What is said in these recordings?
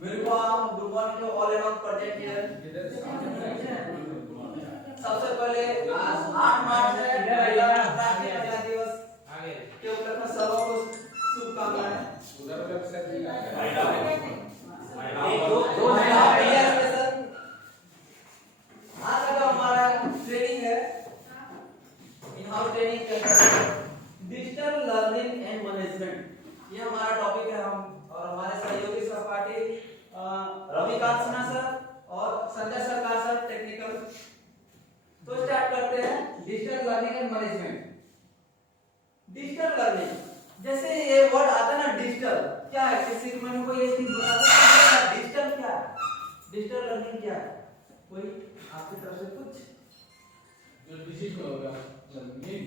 Very warm, good morning to all among present here. सबसे पहले आज 8 मार्च है, महिला अंतर्राष्ट्रीय महिला दिवस के उपलक्ष्य में सबको शुभकामनाएं। आज का जो हमारा ट्रेनिंग है, in house training digital learning and management, ये हमारा टॉपिक है। हम और हमारे सहयोगी सहपाठी रविकांत सिन्हा सर और संजय सरकार सर टेक्निकल। तो स्टार्ट करते हैं digital learning and management. Digital learning, जैसे ये वर्ड आता है ना डिजिटल, क्या है? किसी को मैंने कोई ये चीज बता दो डिजिटल क्या है, डिजिटल लर्निंग क्या है? कोई आपकी तरफ से कुछ जो डिजिटल होगा लर्निंग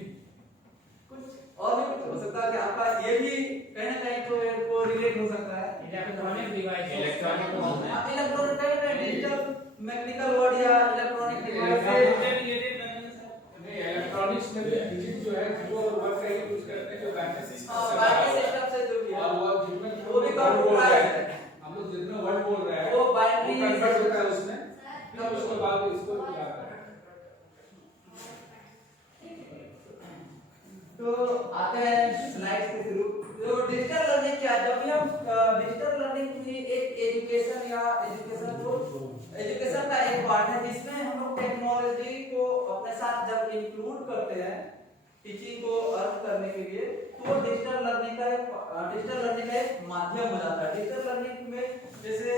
कुछ और भी हो सकता है कि आपका ये भी कहीं ना कहीं तो रिलेट हो सकता है। Electronic device, electronic digital mechanical word या इलेक्ट्रॉनिक डिवाइस से इलेक्ट्रॉनिक्स में डिजिट जो है जो वर्क का यूज करते हैं, जो बैटरी सिस्टम से जो भी है और वो जितना वो भी कंप्यूटर है। हम लोग जितना वर्ड बोल रहे हैं वो बाइनरी कन्वर्ट होता है उसमें, फिर उसके बाद इसको क्या करते हैं। तो आते हैं स्लाइड के थ्रू। तो डिजिटल लर्निंग क्या है? जब भी हम डिजिटल लर्निंग की एक एजुकेशन का एक पार्ट है जिसमें हम लोग टेक्नोलॉजी को अपने साथ जब इंक्लूड करते हैं टीचिंग को अर्थ करने के लिए, तो डिजिटल लर्निंग का एक माध्यम हो जाता है। डिजिटल लर्निंग में जैसे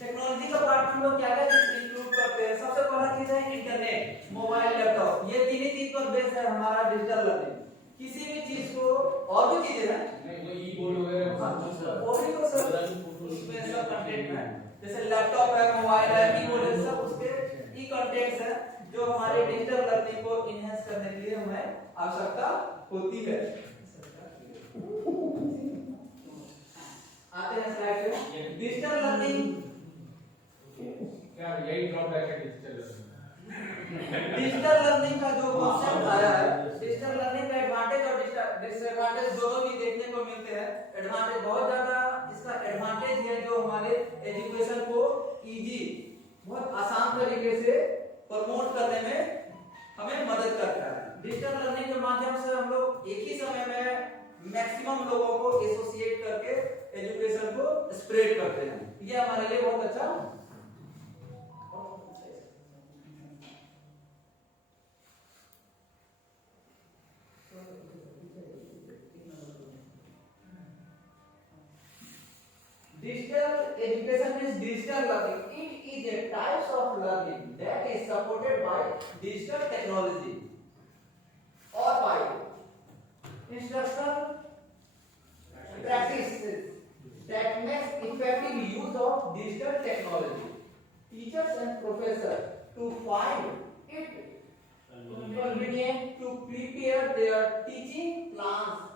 टेक्नोलॉजी का पार्ट हम लोग क्या क्या इंक्लूड करते हैं? सबसे पहला चीज है इंटरनेट, मोबाइल, लैपटॉप, ये तीन ही चीज पर बेस है हमारा डिजिटल लर्निंग। किसी भी चीज को और भी चीजें हैं नहीं वो ई बोर्ड वगैरह वो भी तो सब उसमें सब कंटेंट है। जैसे लैपटॉप है, मोबाइल है, कीबोर्ड है, सब उसके ई कंटेंट्स है जो हमारे डिजिटल लर्निंग को इनहेंस करने के लिए हमें आवश्यकता होती है। आते हैं स्लाइड पे। डिजिटल लर्निंग क्या यही ड्रॉबैक है डिजिटल लर्निंग का जो कॉन्सेप्ट आया है, डिजिटल लर्निंग का एडवांटेज और डिसएडवांटेज दोनों भी देखने को मिलते हैं। एडवांटेज बहुत ज्यादा, इसका एडवांटेज है जो हमारे एजुकेशन को इजी, बहुत आसान तरीके से प्रमोट करने में हमें मदद करता है। डिजिटल लर्निंग के माध्यम से हम लोग एक ही समय में मैक्सिमम लोगों को एसोसिएट करके एजुकेशन को स्प्रेड करते हैं। ये हमारे लिए बहुत अच्छा है। Digital education means digital learning. It is a type of learning that is supported by digital technology or by instructional practices that makes effective use of digital technology. Teachers and professors to find it convenient to prepare their teaching plans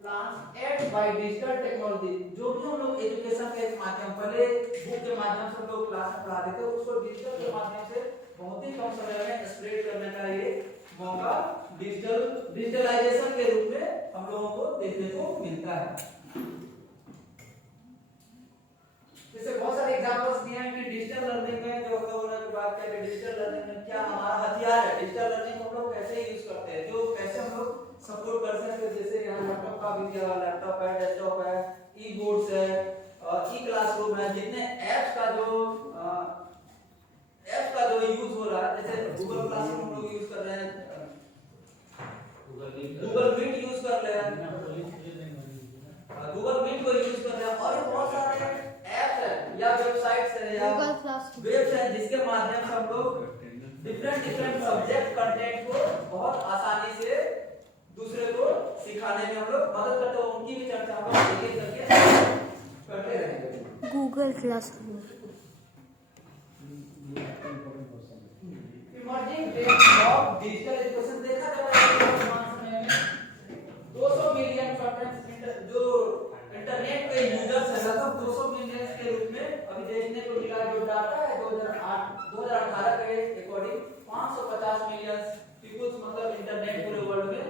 aid by digital technology. जो भी हम लोग education के माध्यम, पहले book के माध्यम से हम लोग क्लास में पढ़ाते थे, उसको डिजिटल के माध्यम से बहुत ही कम समय में स्प्रेड करने का ये मौका डिजिटलाइजेशन के रूप में हम लोगों को देखने को मिलता है। जैसे बहुत सारे एग्जांपल्स दिए हैं कि डिजिटल लर्निंग में जो हम लोगों ने बात करी, डिजिटल लर्निंग में क्या हमारा हथियार है, डिजिटल लर्निंग हम लोग कैसे यूज करते हैं, जो कैसे हम लोग सपोर्ट कर सकते हैं। जैसे यहाँ लैपटॉप का भी दिया, लैपटॉप है, डेस्कटॉप है, ई बोर्ड्स है, ई क्लासरूम है, जितने ऐप्स का जो यूज हो रहा है, जैसे गूगल क्लासरूम हम लोग यूज कर रहे हैं, गूगल मीट यूज कर रहे हैं, गूगल मीट को यूज कर रहे हैं, और बहुत सारे ऐप्स है या वेबसाइट्स है या वेब्स है जिसके माध्यम से हम लोग डिफरेंट सब्जेक्ट कंटेंट को बहुत आसानी से दूसरे को सिखाने में हम लोग मदद करते हैं। उनकी भी चर्चा हम लोग एक करके करते रहेंगे। Google classroom emerging trend of digital education देखा जाता है वर्तमान समय में 200 मिलियन जो इंटरनेट के यूजर्स है, लगभग 200 मिलियन के रूप में अभी देखने को मिला। जो डाटा है 2018 के अकॉर्डिंग 550 मिलियन पीपल्स मतलब इंटरनेट पूरे वर्ल्ड में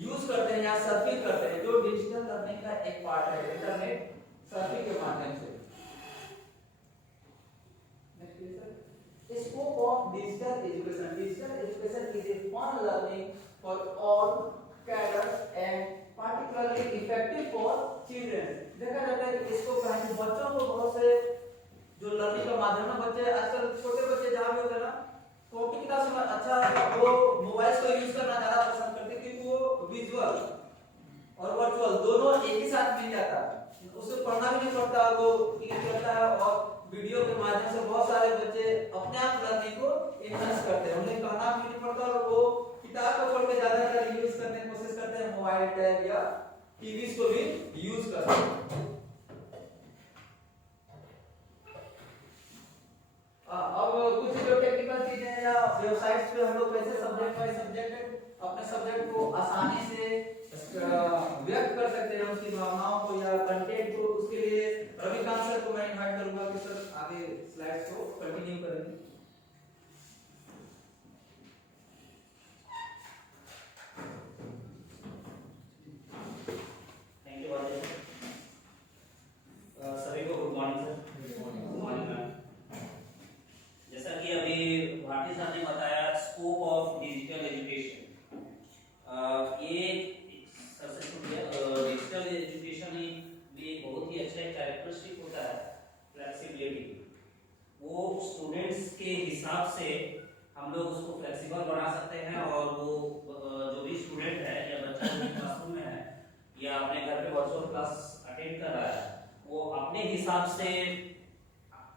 यूज करते हैं या सर्फिंग करते हैं, जो डिजिटल लर्निंग का एक पार्ट है, इंटरनेट सर्फिंग के माध्यम से। education is a fun learning for all cadets and particularly effective for children। देखा जाता है कि इसको कहीं बच्चों को बहुत से जो लर्निंग का माध्यम है, बच्चे आजकल छोटे बच्चे जहाँ भी होते हैं ना, कॉपी किताब से अच्छा वो मोबाइल को यूज करना ज्यादा पसंद करते हैं, क्योंकि वो विजुअल और वर्चुअल दोनों एक ही साथ मिल जाता है, उससे पढ़ना भी नहीं पड़ता, वो क्लिक करता है और वीडियो के माध्यम से बहुत सारे बच्चे अपने आप लर्निंग को एनहांस करते हैं, उन्हें पढ़ना भी नहीं पड़ता और वो किताब को छोड़ के ज्यादातर यूज करने की कोशिश करते हैं, मोबाइल टैब या टीवी को भी यूज करते हैं। अब कुछ जो टेक्निकल चीजें हैं या वेबसाइट्स पे हम लोग कैसे सब्जेक्ट बाय सब्जेक्ट अपने सब्जेक्ट को आसानी से व्यक्त कर सकते हैं, उसकी भावनाओं को या कंटेंट को, उसके लिए रविकांत सर को मैं इनवाइट करूंगा कि सर आगे स्लाइड्स को कंटिन्यू करेंगे। Thank you Ajay sir. सभी को good morning sir. Good morning ma'am. जैसा कि अभी भारती सर ने बताया स्कोप ऑफ डिजिटल एजुकेशन, ये सबसे डिजिटल एजुकेशन में बहुत ही अच्छा एक कैरेक्टरिस्टिक होता है फ्लेक्सिबिलिटी। वो स्टूडेंट्स के हिसाब से हम लोग उसको फ्लेक्सिबल बना सकते हैं और वो जो भी स्टूडेंट है या बच्चा जो क्लासरूम में है या अपने घर पे वर्चुअल क्लास अटेंड कर रहा है, वो अपने हिसाब से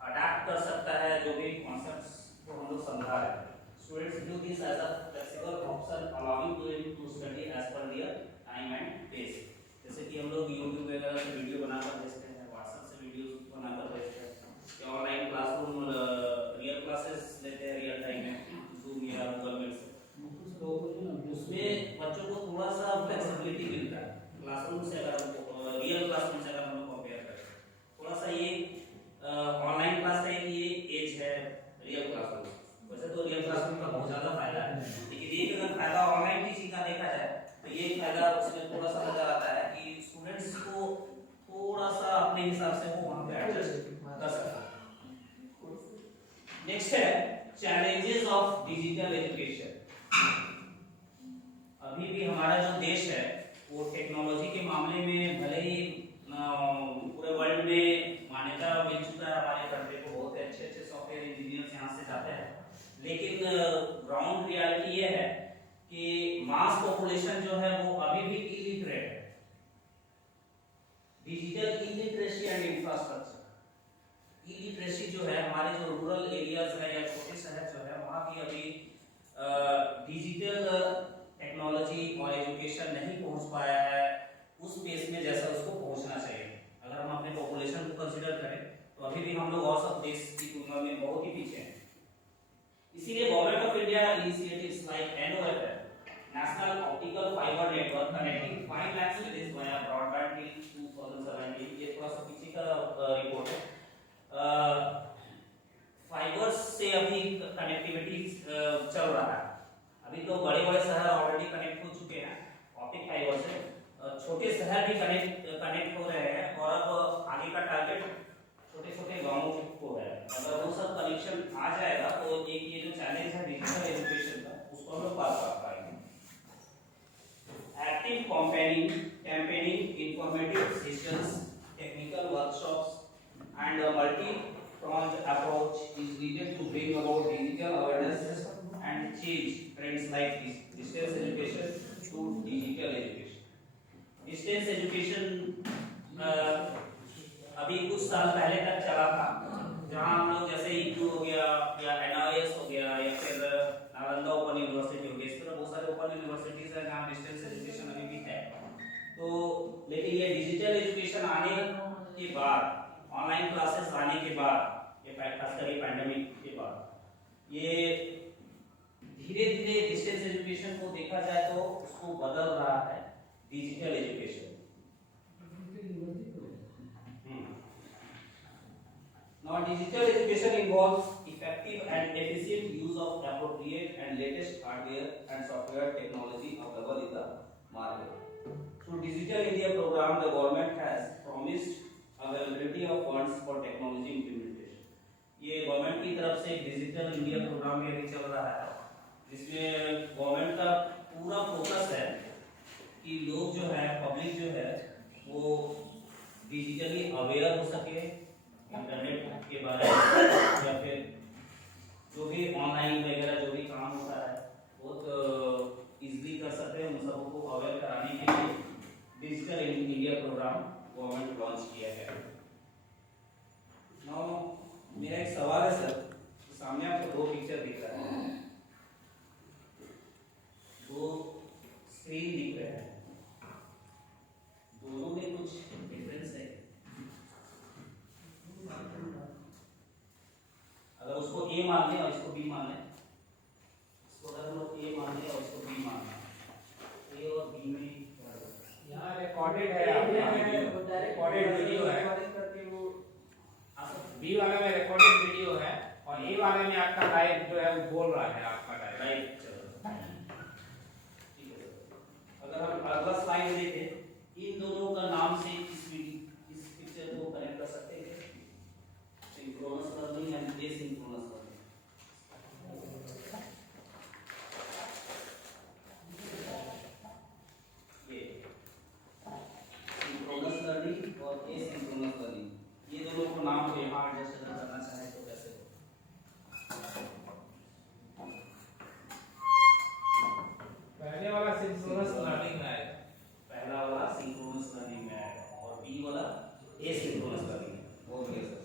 अडैप्ट कर सकता है जो भी कॉन्सेप्ट्स को हम लोग समझा रहे हैं। Students do this as a flexible option allowing them to study as per their time and pace. जैसे कि हम लोग YouTube वगैरह से वीडियो बनाकर भेजते हैं, WhatsApp से वीडियो बनाकर भेजते हैं, या ऑनलाइन क्लासरूम रियल क्लासेस लेते हैं रियल टाइम में Zoom या Google Meet से, तो उसमें बच्चों को थोड़ा सा फ्लेक्सिबिलिटी मिलता है क्लासरूम से, अगर रियल क्लासरूम से अगर हम लोग कंपेयर करें। थोड़ा सा ये ऑनलाइन क्लास का ये एज है रियल क्लासरूम, वैसे तो रियल क्लासरूम का बहुत ज़्यादा फायदा है, लेकिन एक अगर फायदा ऑनलाइन टीचिंग का देखा जाए तो ये फायदा उसमें थोड़ा सा नजर आता है कि स्टूडेंट्स को थोड़ा सा अपने हिसाब से वो वहाँ पे एडजस्ट कर सकता है। नेक्स्ट है चैलेंजेस ऑफ डिजिटल एजुकेशन। अभी भी हमारा जो देश है वो टेक्नोलॉजी के मामले में भले ही पूरे वर्ल्ड में मान्यता मिल चुका है, हमारे कंट्री को बहुत अच्छे अच्छे सॉफ्टवेयर इंजीनियर्स यहाँ से जाते हैं, लेकिन ग्राउंड रियलिटी ये है कि मास पॉपुलेशन जो है वो अभी भी इलिटरेट है। Digital illiteracy and infrastructure, illiteracy जो है हमारे जो रूरल एरियाज है या छोटे शहर जो है वहाँ की अभी डिजिटल टेक्नोलॉजी और एजुकेशन नहीं पहुँच पाया है उस पेस में जैसा उसको पहुँचना चाहिए। अगर हम अपने पॉपुलेशन को कंसीडर करें तो अभी भी हम लोग और सब देश की तुलना में बहुत ही पीछे हैं। इसीलिए government of India initiatives like NOFF, national optical fibre network connecting 5 lakh cities via broadband till 2017, ये थोड़ा सा पीछे का रिपोर्ट है। फाइबर से अभी कनेक्टिविटी चल रहा है, अभी तो बड़े बड़े शहर ऑलरेडी कनेक्ट हो चुके हैं ऑप्टिक फाइबर से, छोटे शहर भी कनेक्ट हो रहे हैं और अब आगे का टारगेट छोटे छोटे गांवों को है। अगर वो सब कनेक्शन आ जाएगा तो एक ये जो चैलेंज है डिजिटल एजुकेशन का उसको हम लोग पार कर पाएंगे। Active campaigning, informative sessions, technical workshops and a multi-pronged approach is needed to bring about digital awareness and change trends like distance education to digital education. Distance education अभी कुछ साल पहले तक चला था, जहां हम लोग जैसे IGNOU हो गया या NIS हो गया या फिर नालंदा ओपन यूनिवर्सिटी हो गया, इस तरह बहुत सारे ओपन यूनिवर्सिटीज हैं जहां डिस्टेंस एजुकेशन अभी भी है। तो लेकिन ये डिजिटल एजुकेशन आने के बाद, ऑनलाइन क्लासेस आने के बाद, ये खासकर पैंडेमिक के बाद, ये धीरे धीरे डिस्टेंस एजुकेशन को देखा जाए तो उसको बदल रहा है digital education. Now digital education involves effective and efficient use of appropriate and latest hardware and software technology available in the market. Through Digital India program, the government has promised availability of funds for technology implementation. ये government की तरफ से digital India programme भी अभी चल रहा है, जिसमें गवर्नमेंट का पूरा फोकस है कि लोग जो है, पब्लिक जो है, वो डिजिटली अवेयर हो सके इंटरनेट के बारे में, या फिर जो भी ऑनलाइन वगैरह जो भी काम होता है बहुत इजीली कर सकते हैं। उन सबों को अवेयर कराने के लिए digital India programme government launch किया है। नाउ मेरा एक सवाल है सर, सामने आपको दो पिक्चर दिख रहा है, दो स्क्रीन दिख रहे हैं, दोनों में कुछ डिफरेंस है? अगर उसको ए मान लें और इसको बी मान लें, इसको अगर हम लोग ए मान लें और इसको बी मान लें, ए और बी में यहाँ रिकॉर्डेड है, आपका रिकॉर्डेड वीडियो है। बी वाले में रिकॉर्डेड वीडियो है और ए वाले में आपका लाइव जो है वो बोल रहा है आपका राइट। चलो ठीक है। अगर हम अगला स्लाइड देखें, इन दोनों का नाम से इस पिक्चर को कनेक्ट कर सकते हैं, synchronous learning and asynchronous learning. ये सिंक्रोनस लर्निंग और एसिंक्रोनस लर्निंग, ये दोनों को नाम को यहाँ एडजस्ट करना चाहे तो कैसे हो? पहले वाला सिंक्रोनस लर्निंग में आएगा, पहला वाला सिंक्रोनस लर्निंग में आएगा और बी वाला एसिंक्रोनस लर्निंग में। Okay sir.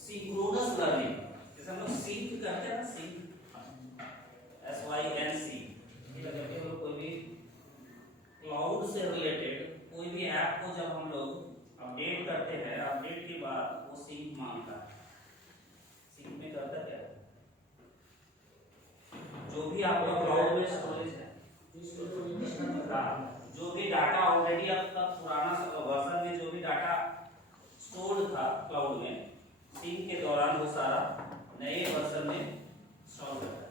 सिंक्रोनस लर्निंग जैसे हम लोग सिंक करते हैं ना, सिंक SYNC, ये करके हम लोग कोई भी क्लाउड से रिलेटेड कोई भी ऐप को जब हम लोग अपडेट करते हैं, अपडेट के बाद वो सिंक मांगता है। सिंक में करता क्या है? जो भी आपका क्लाउड में स्टोरेज है, जो भी डाटा ऑलरेडी आपका पुराना वर्जन में जो भी डाटा स्टोर्ड था क्लाउड में, सिंक के दौरान वो सारा नए वर्जन में स्टोर करता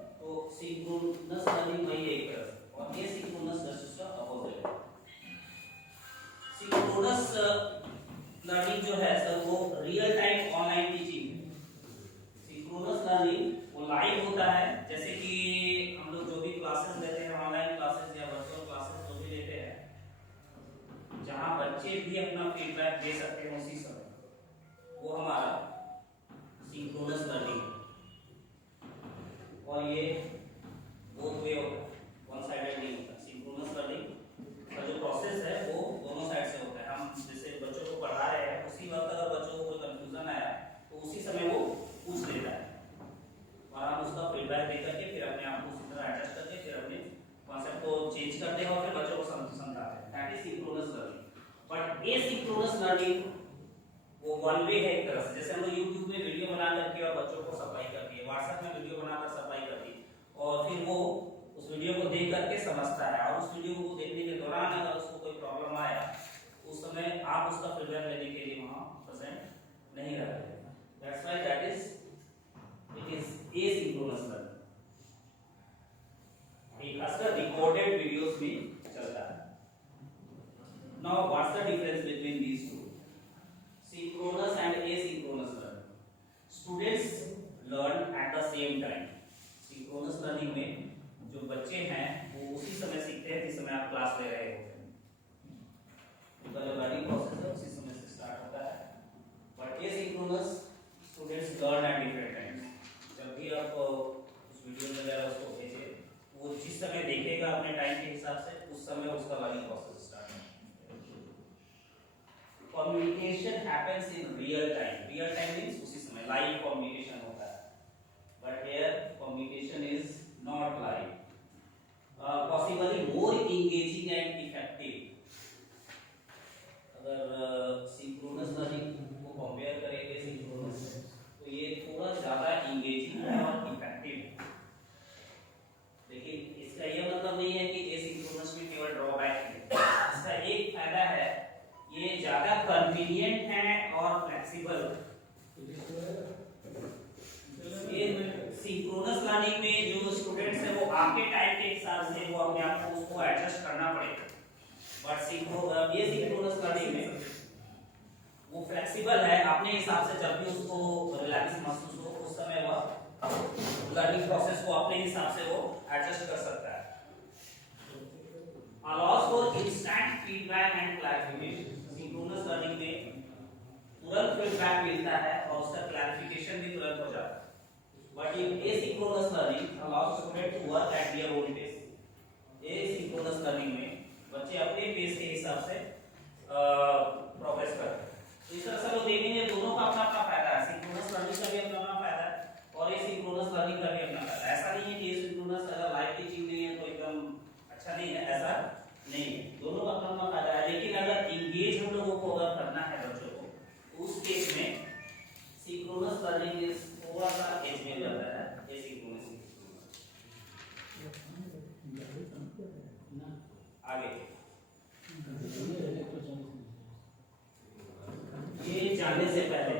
है। तो सिंक्रोनस लर्निंग वही एक तरह से, और एसिंक्रोनस जस्ट उसका अपोजिट है। सिंक्रोनस लर्निंग जो है सर वो रियल टाइम ऑनलाइन टीचिंग है। सिंक्रोनस लर्निंग वो लाइव होता है, जैसे कि हम लोग जो भी क्लासेस लेते हैं, ऑनलाइन क्लासेस या वर्चुअल क्लासेस जो भी लेते हैं, जहां बच्चे भी अपना फीडबैक दे सकते हैं उसी समय, वो हमारा सिंक्रोनस लर्निंग है। और ये बोथ वे होता है, वन साइडेड नहीं होता। सिंक्रोनस लर्निंग का जो प्रोसेस है वो दोनों साइड से होता है। हम जैसे बच्चों को पढ़ा रहे हैं, उसी वक्त अगर बच्चों को कोई कंफ्यूजन आया तो उसी समय वो पूछ लेता है और हम उसका फीडबैक दे करके फिर अपने आप को उसी तरह एडजस्ट करके फिर अपने कॉन्सेप्ट को चेंज करते हैं और फिर बच्चों को समझाते हैं। That is synchronous learning. But asynchronous learning वो वन वे है एक तरह से। जैसे हम लोग YouTube में वीडियो बना करके और बच्चों को सप्लाई करती है, WhatsApp में वीडियो बनाकर सप्लाई करती है, और फिर वो उस वीडियो को देख करके समझता है, और उस वीडियो को देखने के दौरान अगर उसको कोई प्रॉब्लम आया उस समय आप उसका फीडबैक लेने के लिए वहां प्रेजेंट नहीं रहते। That's why that is it is asynchronous learning. ये खासकर रिकॉर्डेड वीडियोस में चलता है। Now what's the difference between these two, synchronous and asynchronous learning? Students learn at the same time. Synchronous learning में जो बच्चे हैं वो उसी समय सीखते हैं जिस समय आप क्लास ले रहे होते हैं। उनका जो लर्निंग प्रोसेस है उसी समय से स्टार्ट होता है। But asynchronous students learn at different times. जब भी आप उस वीडियो वगैरह उसको भेजे, वो जिस समय देखेगा अपने टाइम के हिसाब से उस समय उसका लर्निंग प्रोसेस स्टार्ट होगा। Communication happens in real time. Real time means उसी समय live communication होता है. But here communication is not live. Possibly more engaging and effective. अगर synchronous learning को compare करेंगे synchronous से, तो ये थोड़ा ज़्यादा engaging है और effective है. लेकिन इसका ये मतलब नहीं है कि asynchronous में केवल ड्रॉबैक है. इसका एक फायदा है, ये ज्यादा कन्वीनियंट है और फ्लेक्सिबल। ये सिंक्रोनस लर्निंग में जो स्टूडेंट्स है वो आपके टाइम के हिसाब से वो अपने आप को उसको एडजस्ट करना पड़ेगा। बट ये सिंक्रोनस लर्निंग में वो फ्लेक्सिबल है, अपने हिसाब से जब भी उसको रिलैक्स महसूस हो उस समय वह हिसाब से वो एडजस्ट कर सकता है। allows for instant feedback and clarification। Synchronous learning में तुरंत फीडबैक मिलता है और उसका क्लैरिफिकेशन भी तुरंत हो जाता है। But in asynchronous learning allows student to work at their own pace। Asynchronous learning में बच्चे अपने पेस के हिसाब से प्रोग्रेस करते हैं। तो इस तरह से लोग देखेंगे दोनों का अपना अपना फायदा है। सिंक्रोनस लर्निंग का भी अपना अपना फायदा है और एसिंक्रोनस लर्निंग का भी अपना फायदा है। ऐसा नहीं है कि एसिंक्रोनस अगर लाइफ की चीज नहीं है तो एकदम अच्छा नहीं है, ऐसा नहीं है। दोनों का अपना अपना फायदा है। लेकिन अगर इंगेज हम लोगों को अगर करना है बच्चों को, उस केस में सिंक्रोनस लर्निंग इज थोड़ा सा एज में जाता है एसिंक्रोनस। आगे ये जानने से पहले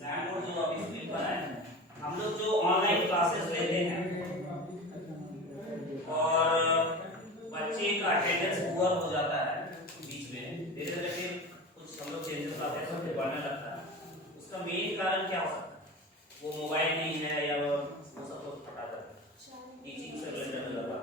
जैमबोर्ड जो अभी स्क्रीन पर है, हम लोग जो ऑनलाइन क्लासेस लेते हैं और बच्चे का अटेंडेंस पुअर हो जाता है बीच में, धीरे धीरे फिर कुछ हम लोग चेंजेस लाते हैं, सब बढ़ने लगता है। उसका मेन कारण क्या हो सकता है? वो मोबाइल नहीं है या वो सब लोग हटा देते हैं, टीचिंग से रिलेटेड हो जाता है।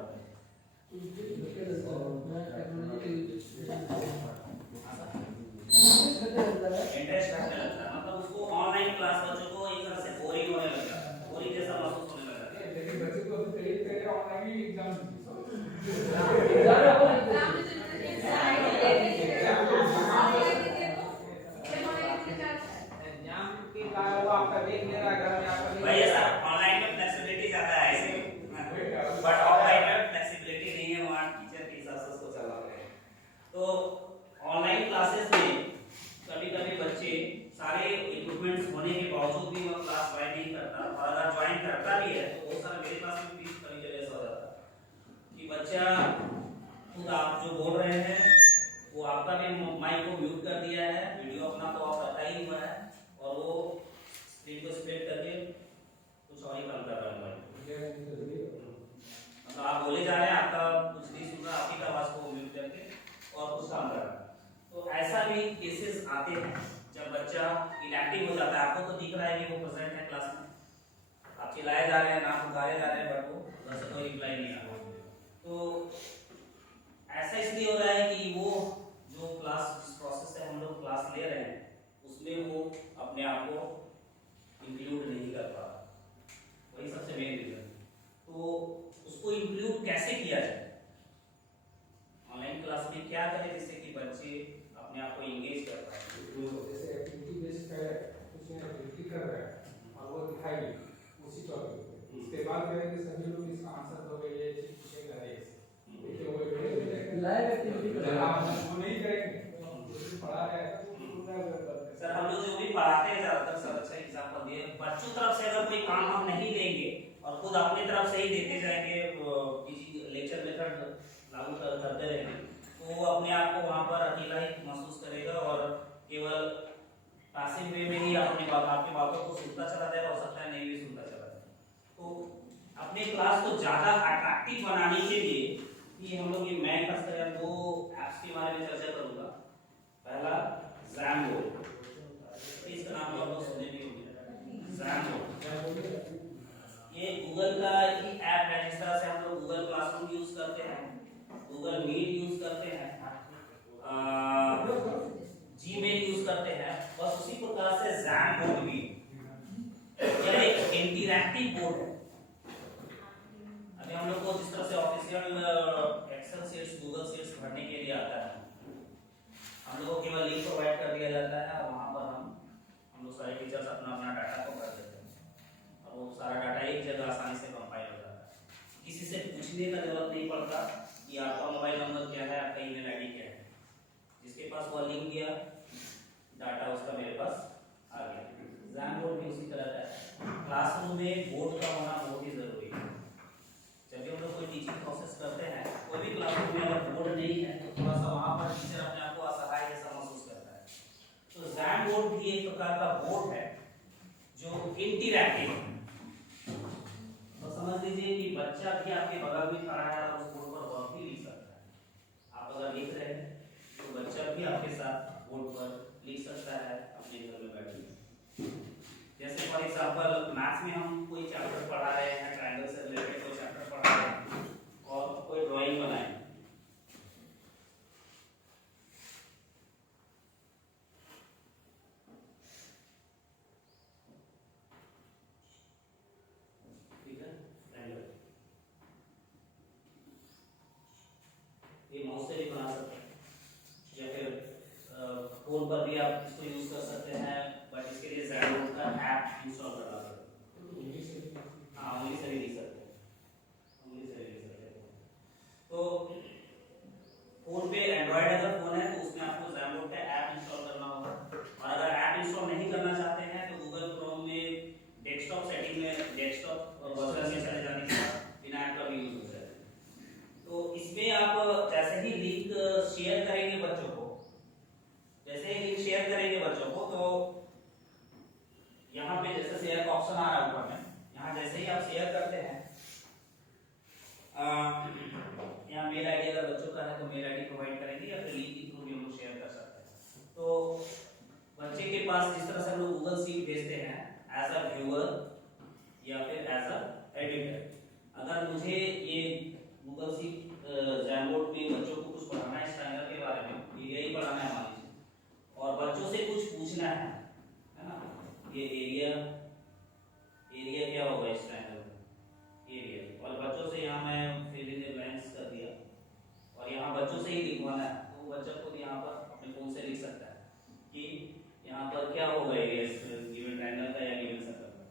इंटरेस्ट रहने लगता है, मतलब उसको ऑनलाइन क्लास बच्चों को एक तरह से बोरिंग होने लगता है, बोरिंग जैसा महसूस होने लगता है। लेकिन बच्चे को अभी करीब ऑनलाइन ही एग्जाम के कारण वो आपका देख ले रहा है घर में आपका भैया सर, ऑनलाइन में फ्लेक्सिबिलिटी ज्यादा है ऐसे, बट ऑफलाइन में फ्लेक्सिबिलिटी नहीं है, वहाँ टीचर के हिसाब से उसको चलाना पड़ेगा। तो ऑनलाइन क्लासेस में कभी-कभी बच्चे सारे इक्विपमेंट्स होने के बावजूद भी वो क्लास ज्वाइन नहीं करता, और अगर ज्वाइन करता भी है तो बहुत सारे मेरे क्लास में भी कभी कभी ऐसा हो जाता है कि बच्चा खुद आप जो बोल रहे हैं वो आपका भी माइक को म्यूट कर दिया है, वीडियो अपना तो ऑफ रखा ही हुआ है और वो स्क्रीन को स्प्लिट करके कुछ और ही काम कर रहा है मोबाइल। मतलब आप बोले जा रहे हैं, आपका कुछ नहीं सुन रहा, आप ही का आवाज को म्यूट करके और कुछ काम कर रहा है। तो ऐसा भी केसेस आते हैं जब बच्चा इनएक्टिव हो जाता है। आपको तो दिख रहा है कि वो प्रेजेंट है क्लास में, आप चिल्लाए जा रहे हैं, नाम पुकारे जा रहे हैं, बट वो उधर से कोई रिप्लाई नहीं आ रहा। तो ऐसा इसलिए हो रहा है कि वो जो क्लास जिस प्रोसेस से हम लोग क्लास ले रहे हैं उसमें वो अपने आप को इंक्लूड नहीं कर पा रहा, वही सबसे मेन रीजन। तो उसको इंक्लूड कैसे किया जाए ऑनलाइन क्लास में, क्या करें जिससे कि बच्चे अपने आप को एंगेज कर पाए? जैसे एक्टिविटी बेस्ड है, उसमें एक्टिविटी कर रहा है और वो दिखाई उसी टॉपिक पे, उसके बाद कहेंगे सभी लोग इसका आंसर दोगे, ये चीज पूछेगा रेस, देखिए वो लाइव एक्टिविटी वो नहीं करेंगे, पढ़ा रहे हैं। सर हम लोग जो भी पढ़ाते हैं ज्यादातर सर अच्छा एग्जांपल दिए, बच्चों तरफ से अगर कोई काम हम नहीं देंगे और खुद अपनी तरफ से ही देते जाएंगे, किसी लेक्चर मेथड लागू करते रहेंगे, तो वो अपने आप को वहां पर अकेला ही महसूस करेगा और केवल पैसिव वे में ही आपकी बातों को सुनता चला जाएगा, हो सकता है नहीं भी सुनता चला जाए। तो अपने क्लास को ज्यादा अट्रैक्टिव बनाने के लिए ये हम लोग, ये मैं खासकर दो ऐप्स के बारे में चर्चा करूंगा। पहला जैमबोर्ड, इसका नाम आप लोग सुने भी होंगे, जैमबोर्ड। ये गूगल का ही ऐप है, जिस तरह से हम लोग गूगल क्लासरूम यूज करते हैं, गूगल मीट यूज करते हैं, जीमेल यूज करते हैं, बस उसी प्रकार से जैमबोर्ड भी यह एक इंटरैक्टिव बोर्ड है। अभी हम लोग को जिस तरह से official Excel sheets, Google sheets भरने के लिए आता है, हम लोग को केवल लिंक प्रोवाइड कर दिया जाता है और वहां पर हम लोग सारे टीचर्स अपना अपना डाटा को भर देते हैं और वो सारा डाटा एक जगह आसानी से कंपाइल हो जाता है। किसी से पूछने का जरूरत नहीं पड़ता कि आपका मोबाइल नंबर क्या है, आपका ईमेल आईडी क्या है, जिसके पास वो लिंक दिया डाटा उसका मेरे पास आ गया। जैमबोर्ड भी उसी तरह का है। क्लासरूम में बोर्ड का होना बहुत ही जरूरी है। जब भी हम लोग कोई टीचिंग प्रोसेस करते हैं, कोई भी क्लासरूम में अगर बोर्ड नहीं है तो थोड़ा सा वहां पर टीचर अपने आप को असहाय जैसा महसूस करता है। तो जैमबोर्ड भी एक प्रकार का बोर्ड है जो इंटरैक्टिव है। तो समझ लीजिए कि बच्चा भी आपके बगल में खड़ा है और उस बोर्ड पर वर्क भी लिख सकता है। आप अगर लिख रहे हैं तो बच्चा भी आपके साथ बोर्ड पर फॉर एग्जांपल मैथ्स में हम कोई चैप्टर पढ़ा रहे हैं, ट्रायंगल से रिलेटेड कोई चैप्टर पढ़ा रहे हैं और कोई ड्राइंग बनाए, ठीक है, ट्रायंगल ये माउस से भी बना सकते हैं या फिर फोन पर भी आप इसको यूज कर सकते हैं, बट इसके लिए ज़ैम्बोर्ड का ऐप इंस्टॉल करना पड़ेगा। हाँ, उंगली से भी लिख सकते हैं, उंगली से भी लिख सकते हैं। तो फोन पे एंड्रॉइड अगर फोन है तो उसमें आपको ज़ैम्बोर्ड का ऐप इंस्टॉल करना होगा, और अगर ऐप इंस्टॉल नहीं करना चाहते हैं तो गूगल क्रोम में डेस्कटॉप सेटिंग में डेस्कटॉप और वर्जन में चले जाने के बाद बिना ऐप का भी यूज हो जाएगा। तो इसमें आप जैसे ही लिंक शेयर करेंगे बच्चों को, जैसे ही लिंक शेयर करेंगे बच्चों को, तो यहाँ पे जैसे शेयर का ऑप्शन आ रहा है ऊपर में, यहाँ जैसे ही आप शेयर करते हैं, यहाँ मेल आईडी अगर बच्चों का है तो मेल आईडी प्रोवाइड करेंगे या फिर लिंक के थ्रू भी हम लोग शेयर कर सकते हैं। तो बच्चे के पास जिस तरह से हम लोग गूगल शीट भेजते हैं एज अ व्यूअर या फिर एज अ एडिटर, अगर मुझे ये गूगल शीट ज़ैम्बोर्ड में बच्चों को कुछ पढ़ाना है इस ट्रायंगल के बारे में, यही पढ़ाना है मान लीजिए, और बच्चों से कुछ पूछना है ना, ये एरिया क्या होगा इस ट्रायंगल में, एरिया, और बच्चों से यहाँ मैं फिल इन द ब्लैंक्स कर दिया और यहाँ बच्चों से ही लिखवाना है, तो बच्चा खुद यहाँ पर अपने फोन से लिख सकता है कि यहाँ पर क्या होगा एरिया इस गिवन ट्रायंगल का या गिवन सर्कल का,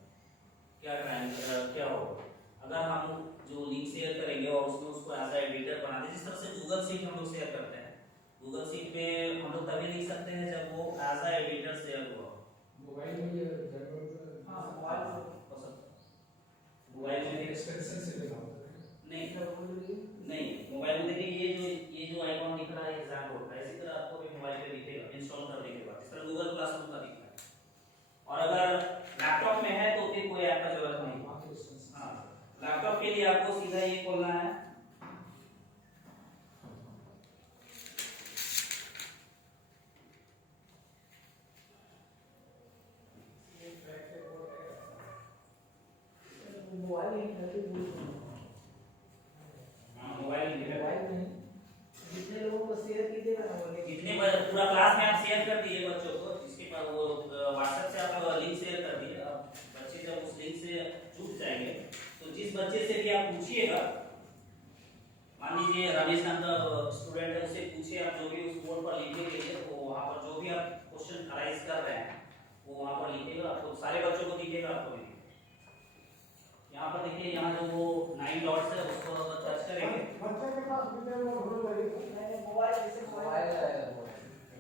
क्या ट्रायंगल क्या होगा। अगर हम जो लिंक शेयर करेंगे और उसमें उसको एज अ एडिटर बना दें, जिस तरह से गूगल शीट हम लोग शेयर करते हैं, गूगल शीट पे हम लोग तभी लिख सकते हैं जब वो एज अ एडिटर शेयर हुआ। मोबाइल में ये जनरल, हाँ, मोबाइल से हो सकता है मोबाइल में एक्सटेंशन से लेना होता है। नहीं, मोबाइल में देखिए ये जो आइकॉन दिख रहा है ज़ैम्बोर्ड का, इसी तरह आपको भी मोबाइल पे दिखेगा इंस्टॉल करने के बाद, इस तरह गूगल क्लासरूम का दिखता है। और अगर लैपटॉप में है तो फिर कोई ऐप का जरूरत नहीं। हाँ, लैपटॉप के लिए आपको सीधा ये खोलना है, मोबाइल नहीं है तो मोबाइल नहीं, जितने लोगों को शेयर कीजिएगा ना वो जितने पूरा क्लास में आप शेयर कर दिए बच्चों को, जिसके पास वो व्हाट्सएप से आप लिंक शेयर कर दिए, अब बच्चे जब उस लिंक से जुड़ जाएंगे तो जिस बच्चे से भी आप पूछिएगा, मान लीजिए रमेश नाम का स्टूडेंट है, उससे पूछिए आप जो भी उस बोर्ड पर लिखेंगे, तो वहाँ पर जो भी आप क्वेश्चन अराइज कर रहे हैं वो वहाँ पर लिखेगा, आपको सारे बच्चों को दिखेगा, आपको भी यहाँ पर देखिए, यहाँ जो वो 9 डॉट्स है उसको टच करेंगे, बच्चे के पास मोबाइल जैसे मोबाइल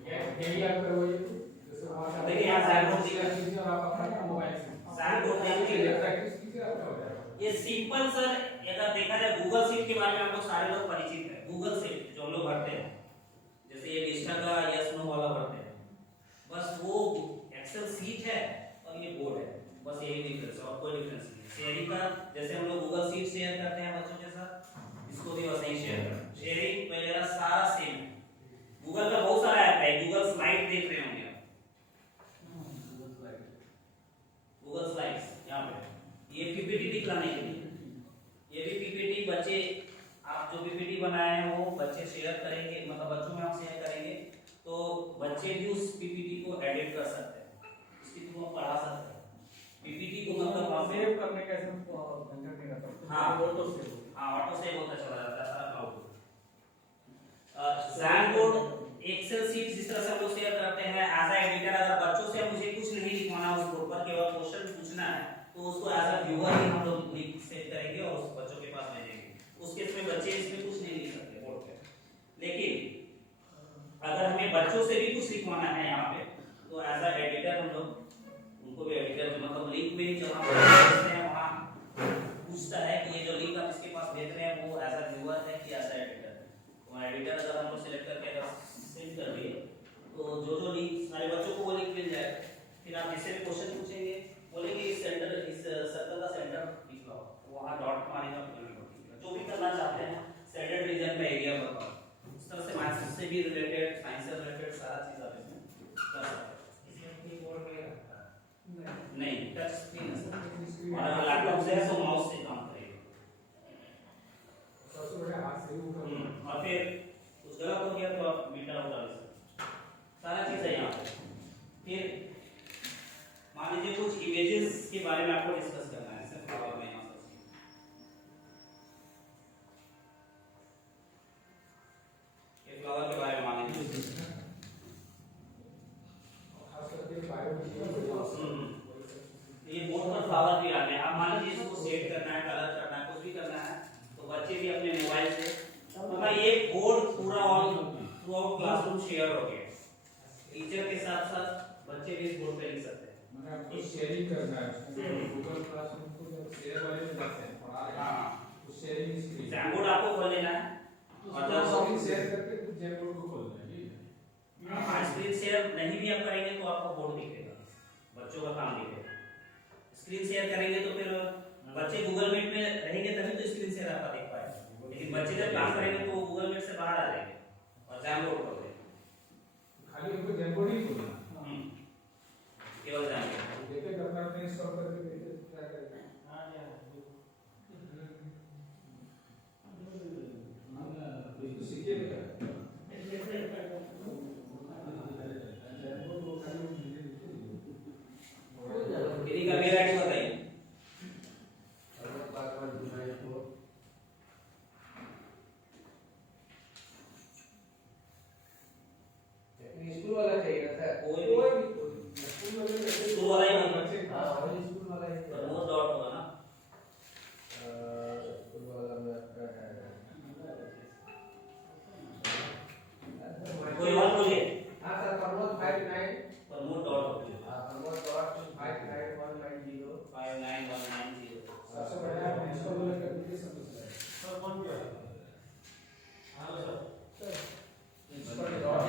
ये एरिया पर वो जैसे वहां देखिए यहाँ ज़ैम्बोर्ड दिख रहा है, कीजिए और आप अपना मोबाइल से ज़ैम्बोर्ड देखिए, प्रैक्टिस कीजिए, आपका हो जाएगा। ये सिंपल सर, अगर देखा जाए गूगल शीट के बारे में हम लोग सारे लोग परिचित हैं, गूगल शीट जो हम लोग भरते हैं, जैसे ये लिस्टा का यस नो वाला भरते हैं, बस वो एक्सेल शीट है और ये बोर्ड है, बस यही डिफरेंस है और कोई डिफरेंस नहीं। शेयरिंग का जैसे हम लोग गूगल शीट शेयर करते हैं बच्चों के साथ, इसको भी वैसे ही शेयर करते हैं, शेयरिंग वगैरह सारा सेम है। गूगल का बहुत सारा ऐप है, गूगल स्लाइड देख रहे होंगे आप, गूगल स्लाइड्स, यहाँ पे ये पीपीटी दिखलाने के लिए, ये भी पीपीटी बच्चे, आप जो पीपीटी बनाए हैं वो बच्चे शेयर करेंगे, मतलब बच्चों में आप शेयर करेंगे तो बच्चे भी उस पीपीटी को एडिट कर सकते हैं, इसके थ्रू आप पढ़ा सकते हैं पीपीटी को, मतलब आप सेव करने का इसमें झंझट नहीं रहता। हाँ, ऑटो सेव, हाँ ऑटो सेव होता चला जाता है सारा क्लाउड। ज़ैम्बोर्ड एक्सेल शीट जिस तरह से हम लोग शेयर करते हैं एज अ एडिटर, अगर बच्चों से मुझे कुछ नहीं लिखवाना उस बोर्ड पर, केवल क्वेश्चन पूछना है, तो उसको एज अ व्यूअर ही हम लोग लिंक सेट करेंगे और उस बच्चों के पास भेजेंगे, उसके इसमें बच्चे इसमें कुछ नहीं लिख सकते बोर्ड पे। लेकिन अगर हमें बच्चों से भी कुछ लिखवाना है यहाँ पे, तो एज अ एडिटर हम लोग उनको भी एडिटर, मतलब लिंक में जहाँ पर भेजते हैं वहाँ पूछता है कि ये जो लिंक आप इसके पास भेज रहे हैं वो एज अ व्यूअर है कि एज अ एडिटर है, तो एडिटर अगर हम लोग सिलेक्ट करके अगर सेंड कर दिए तो जो लिंक सारे बच्चों को वो लिंक मिल जाएगा। फिर आप जिससे भी क्वेश्चन पूछेंगे बोलेंगे इस सेंटर, इस सर्कल का सेंटर निकलाओ, वहाँ डॉट मारेगा, जो भी करना चाहते हैं सेंटर रीजन का एरिया बताओ, इस तरह से मैथ्स से भी रिलेटेड, साइंस से रिलेटेड सारा चीज आप इसमें कर सकते हैं। नहीं, touch through out classroom share हो गया, टीचर के साथ साथ बच्चे भी इस बोर्ड पे लिख सकते हैं। मैंने आपको शेयरिंग करना है गूगल क्लासरूम को जब शेयर वाले में जाते हैं पढ़ा रहे हैं तो शेयरिंग स्क्रीन जैमबोर्ड आपको खोल लेना है और जब स्क्रीन शेयर करके फिर जैमबोर्ड को खोलना है ये हाँ, स्क्रीन शेयर नहीं भी आप करेंगे तो आपको बोर्ड दिखेगा, बच्चों का काम दिखेगा। स्क्रीन शेयर करेंगे तो फिर बच्चे गूगल मीट में रहेंगे तभी तो स्क्रीन शेयर आपका दिख पाएगा, लेकिन बच्चे जब काम करेंगे तो वो गूगल मीट से बाहर आ जाएंगे और जैमबोर्ड खोल देंगे। खाली उनको जैमबोर्ड ही खोलना केवल जैमबोर्ड देखे अपना अपने इंस्टॉल करके देखे क्या करेंगे तो सीखिए बेटा यदि का मेरा आईडी बताइए। स्कूल वाला चाहिए ना सर? कोई भी स्कूल वाला ही नहीं। बच्चे हाँ वही स्कूल वाला ही पर वो डॉट होगा ना, स्कूल वाला में आपका है कोई और बोलिए। हाँ सर प्रमोद 59 प्रमोद डॉट होगा, हाँ प्रमोद डॉट 59190 59190। सबसे बढ़िया इंस्टॉल वाला एप्लीकेशन दूसरा है सर कौन क्या हाँ सर, इंस्टॉल डॉट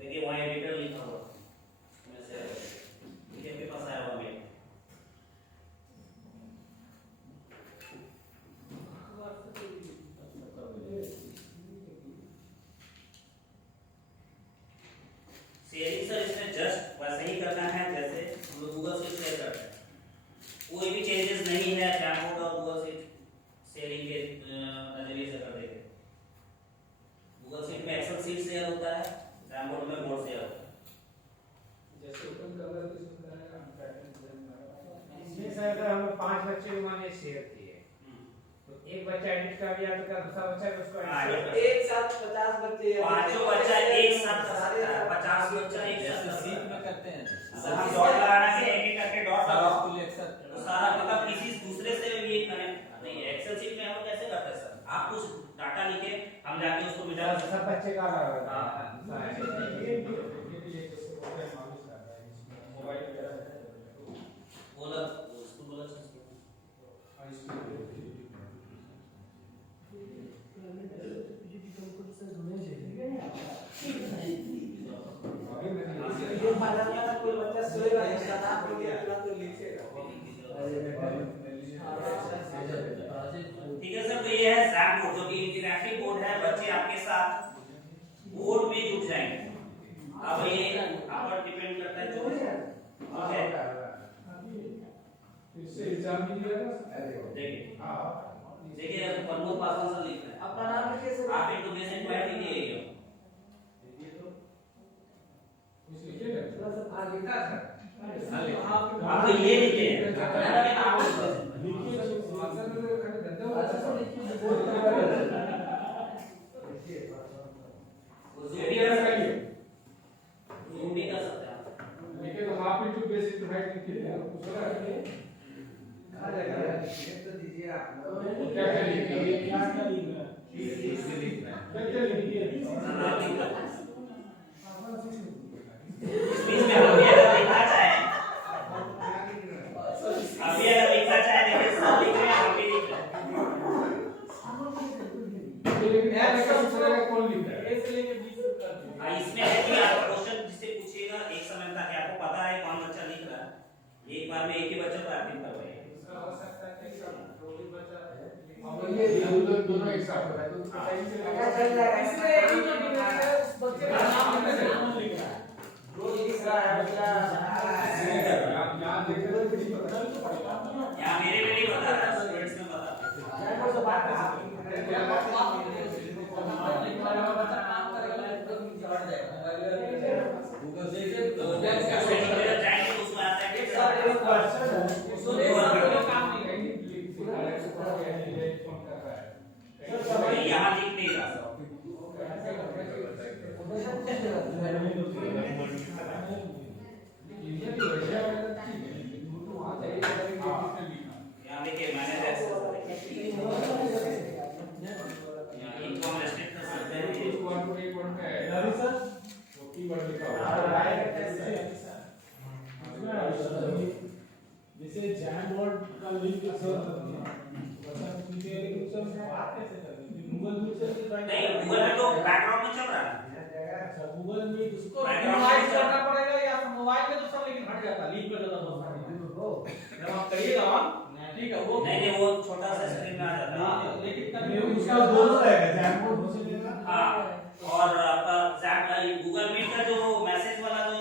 देखिए वहाँ एडिटर लिखा हुआ मैं से देखिए मेरे पास आया हुआ मेल। शेयरिंग सर इसमें जस्ट वैसे ही करना है जैसे हम लोग गूगल से शेयर करते हैं, कोई भी चेंजेस नहीं है जैमबोर्ड और गूगल से शेयरिंग के नजरिए से कर देंगे। गूगल शीट में एक्सेल शीट शेयर होता है, जैमबोर्ड में बोर्ड शेयर होता है। जैसे ओपन कर रहे थे इसमें जाएगा हम पैटर्न इसमें सर अगर हम 5 बच्चे को माने शेयर किए तो एक बच्चा एडिट कर दिया तो क्या दूसरा बच्चा भी उसको हाँ, edit कर एक साथ 50 बच्चे पांचों बच्चा एक साथ कर सकता है, 50 बच्चा एक साथ कर सकता है। करते हैं अगर हम डॉट लगाना कि एक एक करके डॉट लगाओ स्कूल एक साथ तो सारा मतलब किसी दूसरे से भी ये कनेक्ट नहीं है। एक्सेल शीट में हम कैसे करते हैं सर, आप कुछ डाटा लिखे हम जाके उसको मिटा और सब बच्चे का अलग अलग हाँ। ये भी ये जैसे होता है मालूम कर रहा है इसमें मोबाइल वगैरह बोला उसको बोला सर हाई स्कूल अभी मैंने ये माना कोई बच्चा सोएगा नहीं सदा बोलिए तुरंत तो लिखेगा। ठीक है सर, तो ये है जैमबोर्ड जो कि इंटरैक्टिव बोर्ड है, बच्चे आपके साथ बोर्ड में जुड़ जाएंगे। अब ये आप पर डिपेंड करता है जो है इससे एग्जाम भी दिया ना देखिए हां देखिए प्रमोद पासवान सर लिख रहे हैं, अपना नाम लिखिए सर। आप एक तो बेसिक क्वालिटी दिए गए कुछ लिखिए ना थोड़ा सा हाँ लिखा सर। आप तो ये लिखे हैं लिखिए आंसर में खाली धंधा अच्छा सर लिखिए। जो भी कर सकते हैं, जो भी कर सकते हैं आप। लिखे तो हाफ इनटू बेसिक हाइट लिखिए कुछ होगा कहाँ जाएगा ये तो दीजिए आप। क्या क्या लिखिए क्या क्या लिखना क्या क्या लिखिए बीच में हम ये अगर लिखना चाहें, अभी अगर लिखना चाहें देखिए सब लिख रहे हैं, हम भी लिख रहे हैं। लेकिन यार इसका दूसरा का कौन लिखता है इसमें है कि आप क्वेश्चन जिससे पूछिएगा एक समय तक आपको पता है कौन बच्चा लिख रहा है, एक बार में एक ही बच्चा को एक्टिव करवाइए। हो सकता है कि सब दो ही बचा अब ये दोनों एक साथ हो रहा है तो सही से क्या चल जाएगा इसमें एक ही लिख रहा है उस बच्चे का नाम लिख रहा है रोज लिख रहा है बच्चा। यहाँ देख रहे हो किसी पता नहीं पड़ेगा यहाँ मेरे में नहीं बता रहा, स्टूडेंट्स में बता रहा है। जैमबोर्ड से बात कर क्या गूगल से तो सेटिंग में जाएंगे तो उसमें आता है कि यहाँ लिख नहीं रहा यहाँ देखिए मैंने नहीं गूगल में तो बैकग्राउंड में चल रहा है उसको Background minimize में करना पड़ेगा या मोबाइल में तो सब लेकिन हट जाता है, लीक में जाता है। जब आप करिएगा ऑन, ठीक है वो नहीं वो छोटा सा स्क्रीन में आ जाता है हाँ, लेकिन करने में उसका दोनों रहेगा हाँ और आपका जैप गूगल मीट का जो मैसेज वाला जो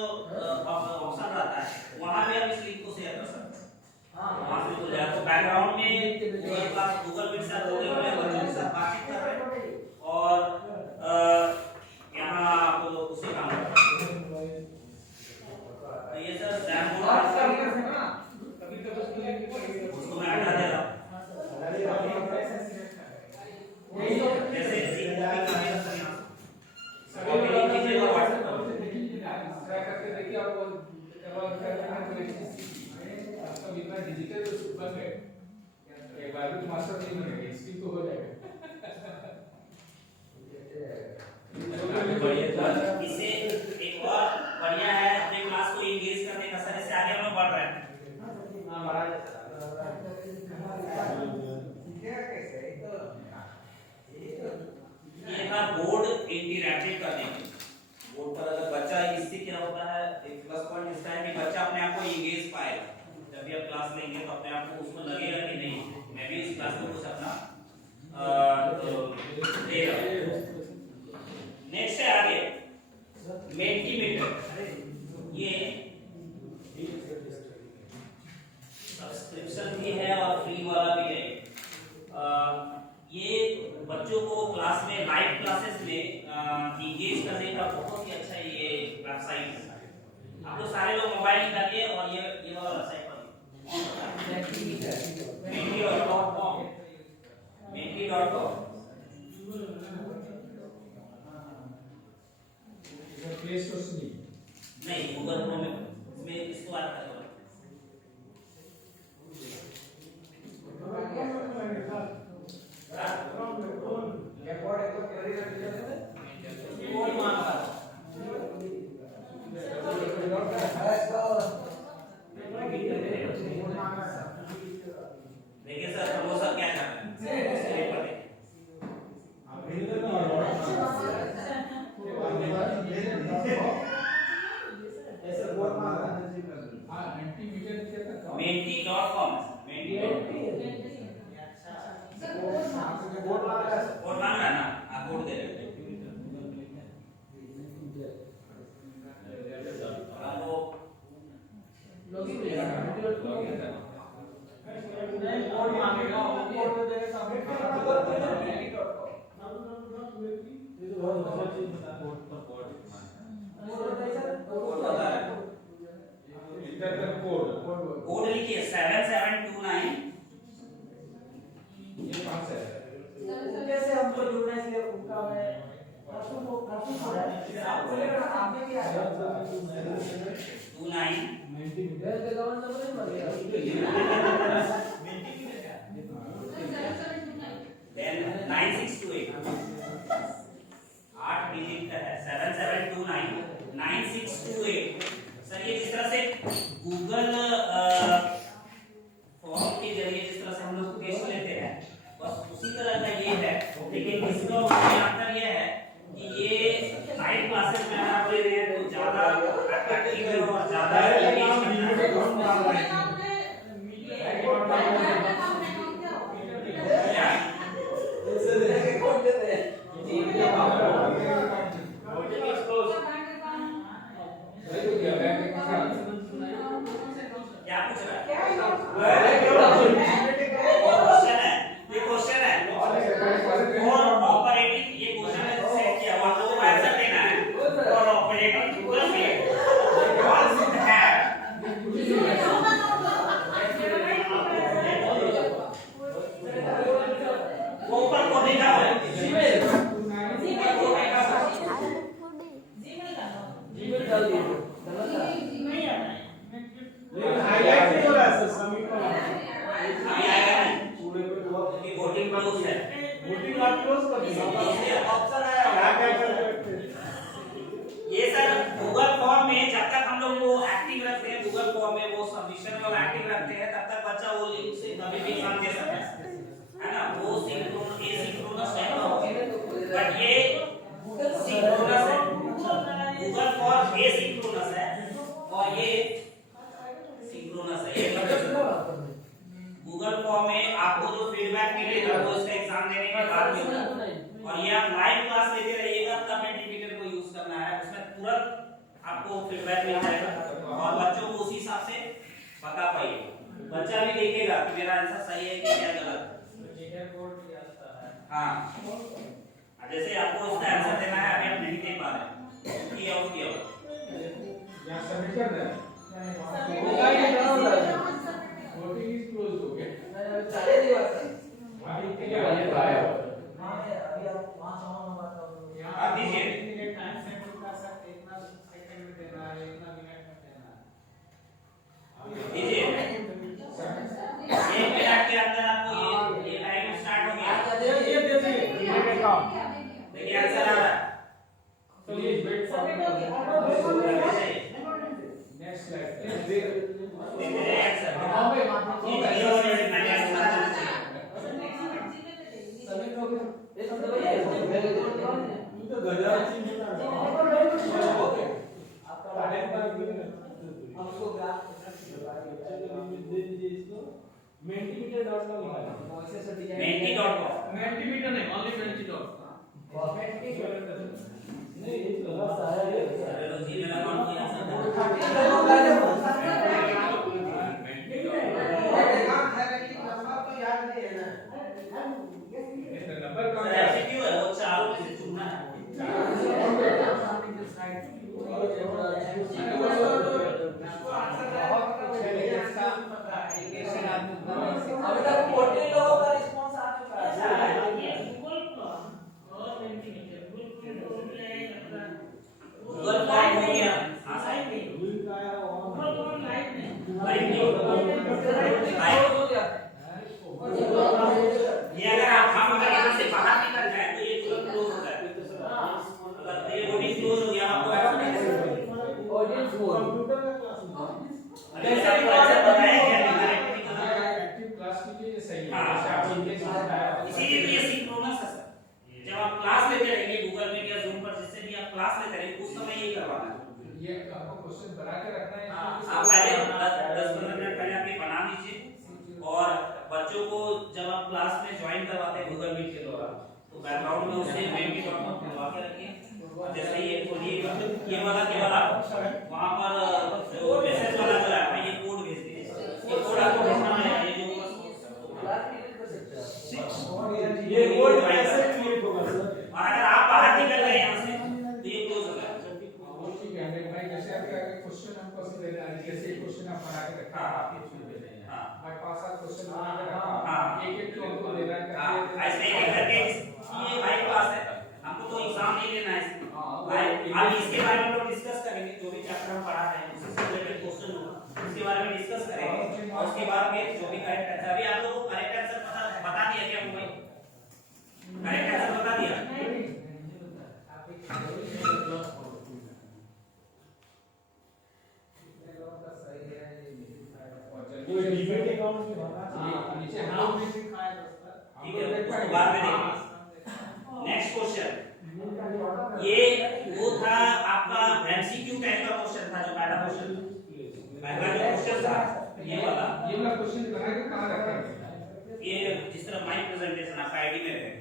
ऑप्शन रहता है वहां पे आप इस लिंक को शेयर कर सकते हैं। हाँ वहां से तो जाए तो बैकग्राउंड में गूगल क्लास गूगल मीट से आप लोग बच्चों के साथ बातचीत कर रहे हैं और यहाँ आप उसी काम कर रहे हैं। तो ये सर जैप बात करने से ना कभी उसको मैं हटा दे रहा हूँ जैसे मास्टर नहीं बनेगा स्किल तो हो जाएगा इससे एक और बढ़िया है अपने क्लास को एंगेज करने का सर इससे आगे हम लोग बढ़ रहे हैं ये था बोर्ड इंटरैक्टिव करने के बोर्ड पर अगर बच्चा इससे क्या होता है एक प्लस पॉइंट इसका है कि बच्चा अपने आप को एंगेज पाएगा जब भी आप क्लास लेंगे तो अपने आप को उसको लगेगा कि नहीं मैं भी इस क्लास में कुछ अपना दे रहा हूं। नेक्स्ट है आगे मेंटीमीटर ये सब्सक्रिप्शन भी है और फ्री वाला भी है ये बच्चों को क्लास में लाइव क्लासेस में इंगेज करने का बहुत ही अच्छा ये वेबसाइट है। आप लोग सारे लोग मोबाइल निकालिए और ये वाला वेबसाइट पढ़िए menti.com प्ले स्टोर से नहीं गूगल क्रोम में इसमें इसको ऐड कर दो कोई मानता देखिए सर हम लोग सब क्या कर रहे हैं menti.com कोड मांग रहा ना आप कोड दे रहे हो कोड मांगेगा वो कोड दे देगा सबमिट कोड लिखिए 7729 ये कहां से है कैसे हमको जुड़ने से उनका मैं परसों को आपको लेकर आपने क्या है 29 मेरे अकाउंट नंबर नहीं मर गया then 9628 8 डिजिट का है 7729 9628 सर ये जिस तरह से गूगल फॉर्म के जरिए जिस तरह से हम लोग टेस्ट लेते हैं बस उसी तरह का ये है लेकिन इसका अंतर ये है कि ये लाइव क्लासेस में अगर आप ले रहे हैं तो ज्यादा अट्रैक्टिव है और ज्यादा क्या पूछ रहा है क्वेश्चन है ये क्वेश्चन है और ऑपरेटिंग ये क्वेश्चन है सेट किया हुआ तो आंसर देना है और ऑपरेटिंग गूगल में कौन है वो ऊपर को देखा हुआ है जीमेल डाल दिए हाईलाइट नहीं हो रहा है सर समीकरण अभी आएगा ये वोटिंग क्लोज है वोटिंग आप क्लोज कर दीजिए ऑप्शन आया क्या क्या कर ये सर गूगल फॉर्म में जब तक हम लोग वो एक्टिव रखते हैं गूगल फॉर्म में वो सबमिशन वाला एक्टिव रखते हैं तब तक बच्चा वो लिंक से कभी भी एग्जाम दे सकता है ना, वो एसिंक्रोनस टाइप का होगा, बट ये सिंक्रोनस है। गूगल फॉर्म एसिंक्रोनस है और ये सिंक्रोनस है। गूगल फॉर्म में आपको जो फीडबैक मिलेगा वो इसका एग्जाम देने के बाद मिलेगा, और ये आप लाइव क्लास लेते रहिएगा तब मल्टीमीटर को यूज करना है, उसमें तुरंत आपको फीडबैक मिल जाएगा और बच्चों को उसी हिसाब से बता पाइएगा। बच्चा भी देखेगा कि मेरा आंसर सही है कि क्या गलत है। हाँ, जैसे आपको इसका आंसर देना है, अभी आप नहीं दे पा रहे, किया यहाँ सबमिट कर दें। वोटिंग इज क्लोज हो गया। आप दीजिए। टाइम सेट का सब इतना सेकंड में देना है, इतना मिनट में देना है। दीजिए 1 मिनट के अंदर आपको ये टाइम स्टार्ट हो गया। देखिए आंसर आ रहा है। Please wait for next slide. देखिए आंसर ये और मैंने आंसर menti.com मल्टीमीटर नहीं, ओनली menti.com। चलो जी मेरा नाम कोई आंसर नंबर कौन सर ऐसे क्यों है, वो चारों में से चुनना है। अभी तक 14 लोगों का रिस्पांस आ चुका है। गूगल फॉर्म हो गया। हाँ साइड में लाइव ये अगर हम अगर यहाँ से बाहर निकल जाए तो ये तुरंत क्लोज हो जाए। अगर ये वोटिंग क्लोज हो गया आपको ऑडियंस कंप्यूटर का क्लास कैसे बताया गया डायरेक्टली करना। एक्टिव क्लास कीजिए सही है। हाँ। जैसे आप इंग्लिश बताया इसीलिए तो ये सिंक्रोनस है सर। जब आप क्लास लेते रहेंगे गूगल मीट या जूम पर, जिससे भी आप क्लास लेते रहेंगे उस समय ये करवाना है। ये आपको क्वेश्चन बना के रखना है। आप पहले 10-15 मिनट पहले आप ये बना लीजिए, और बच्चों को जब आप क्लास में ज्वाइन करवाते हैं गूगल मीट के द्वारा तो बैकग्राउंड में उससे menti.com खुलवा के रखिए, और जैसे ही ये खोलिएगा ये वाला केवल आप वहां पर जो मैसेज वाला जो है ये कोड भेज दीजिए। ये कोड आपको भेजना है, ये जो ये कोड कैसे क्रिएट होगा सर? और अगर आप बाहर निकल गए यहाँ से तो ये क्लोज हो जाएगा। ठीक है हंड्रेड भाई, जैसे आपके क्वेश्चन हमको दे रहा है, जैसे क्वेश्चन आप बना के रखा आप ये चीज दे रहे हैं। हाँ। हमारे पास आप क्वेश्चन बना के रखा हाँ। एक जो हमको दे रहा है हाँ, ऐसे ही करके ये लाइव क्लास है, हमको तो एग्जाम नहीं लेना है इसमें। लाइव अब इसके बारे में हम लोग डिस्कस करेंगे, जो भी चैप्टर हम पढ़ा रहे हैं उससे रिलेटेड क्वेश्चन होगा उसके बारे में डिस्कस करेंगे, और उसके बाद में जो भी करेक्ट आंसर, अभी आप लोगों को करेक्ट आंसर बता दिया क्या भाई? करेक्ट आंसर बता दिया? वो डीबीटी अकाउंट में होगा। नीचे हाउ में दिखाया दोस्तों। ठीक है, उसको बाद में देखेंगे। नेक्स्ट क्वेश्चन, ये वो था आपका एमसीक्यू टाइप का क्वेश्चन था, जो पहला क्वेश्चन पहला जो क्वेश्चन था ये वाला क्वेश्चन बना के कहां रखेंगे? ये जिस तरह माय प्रेजेंटेशन आपका आईडी में रहेगा,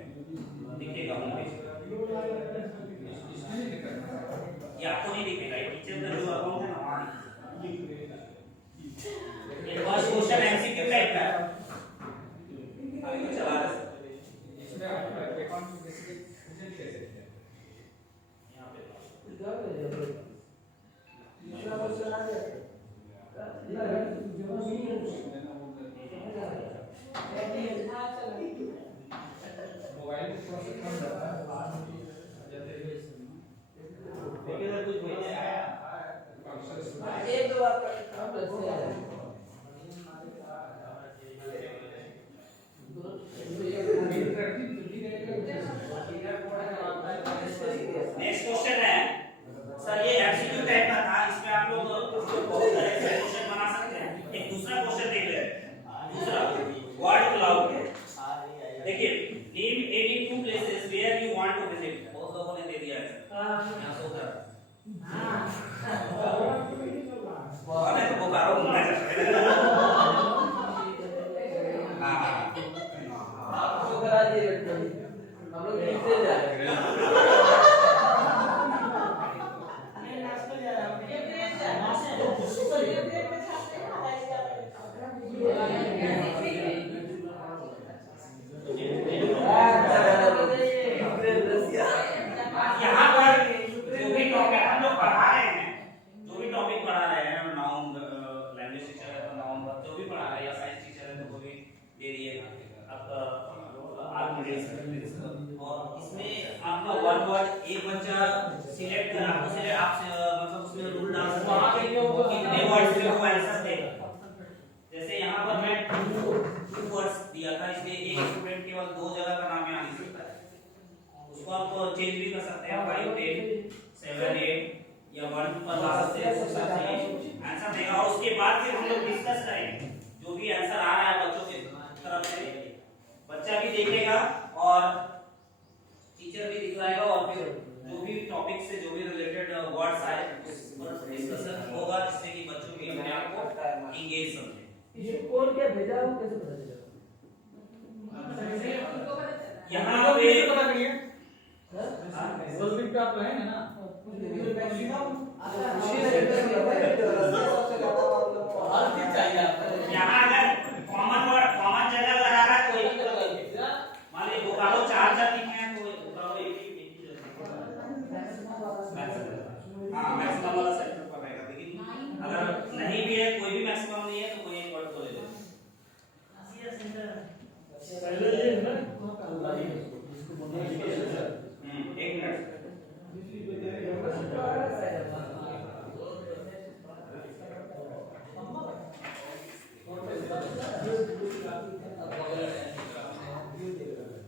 दिखेगा होम पेज इसमें नहीं करना। ये आपको नहीं दिखेगा, ये टीचर का जो अकाउंट है ना वहां ये फर्स्ट क्वेश्चन एमसीक्यू टाइप का है। अभी तो चला रहे हैं इसमें आप अकाउंट में जैसे प्रेजेंट कैसे हैं? यहां पे मोबाइल में थोड़ा सा कम रहता है। देखिए सर कुछ भेजे आया फंक्शन जो भी पढ़ा रहा है या साइंस टीचर है तो वो भी दे दिएगा आपका और इसमें आपका वन वर्ड एक बच्चा सिलेक्ट कर आपको सिलेक्ट आप मतलब उसमें रूल डाल सकते हैं कितने वर्ड्स में वो आंसर देगा। जैसे यहाँ पर मैं टू वर्ड्स दिया था इसलिए एक स्टूडेंट केवल 2 जगह का नाम यहाँ लिख सकता है। उसको आप चेंज भी कर सकते हैं 5 10 7 8 या 1 पर ला सकते हैं उस हिसाब से आंसर देगा। और उसके बाद फिर हम लोग डिस्कस करेंगे जो भी आंसर आ रहा है बच्चों की तरफ से बच्चा भी देखेगा और टीचर भी दिखलाएगा और फिर जो भी टॉपिक से जो भी रिलेटेड वर्ड्स आए उस पर डिस्कशन होगा जिससे कि बच्चों भी अपने आप को इंगेज समझे। ये कोड क्या भेजा वो कैसे पता चला? यहाँ पे पता नहीं है। 10 दिन का आप रहेंगे ना। यहाँ अगर कॉमन जगह अगर आ रहा है कोई भी मान लीजिए बोकारो 4 लिखे हैं तो बोकारो एक ही हाँ मैक्सिमम वाला सेक्टर पर रहेगा। लेकिन अगर नहीं भी है कोई भी मैक्सिमम नहीं है तो कोई एक वर्ड को ले लो। पहले ये है ना एक मिनट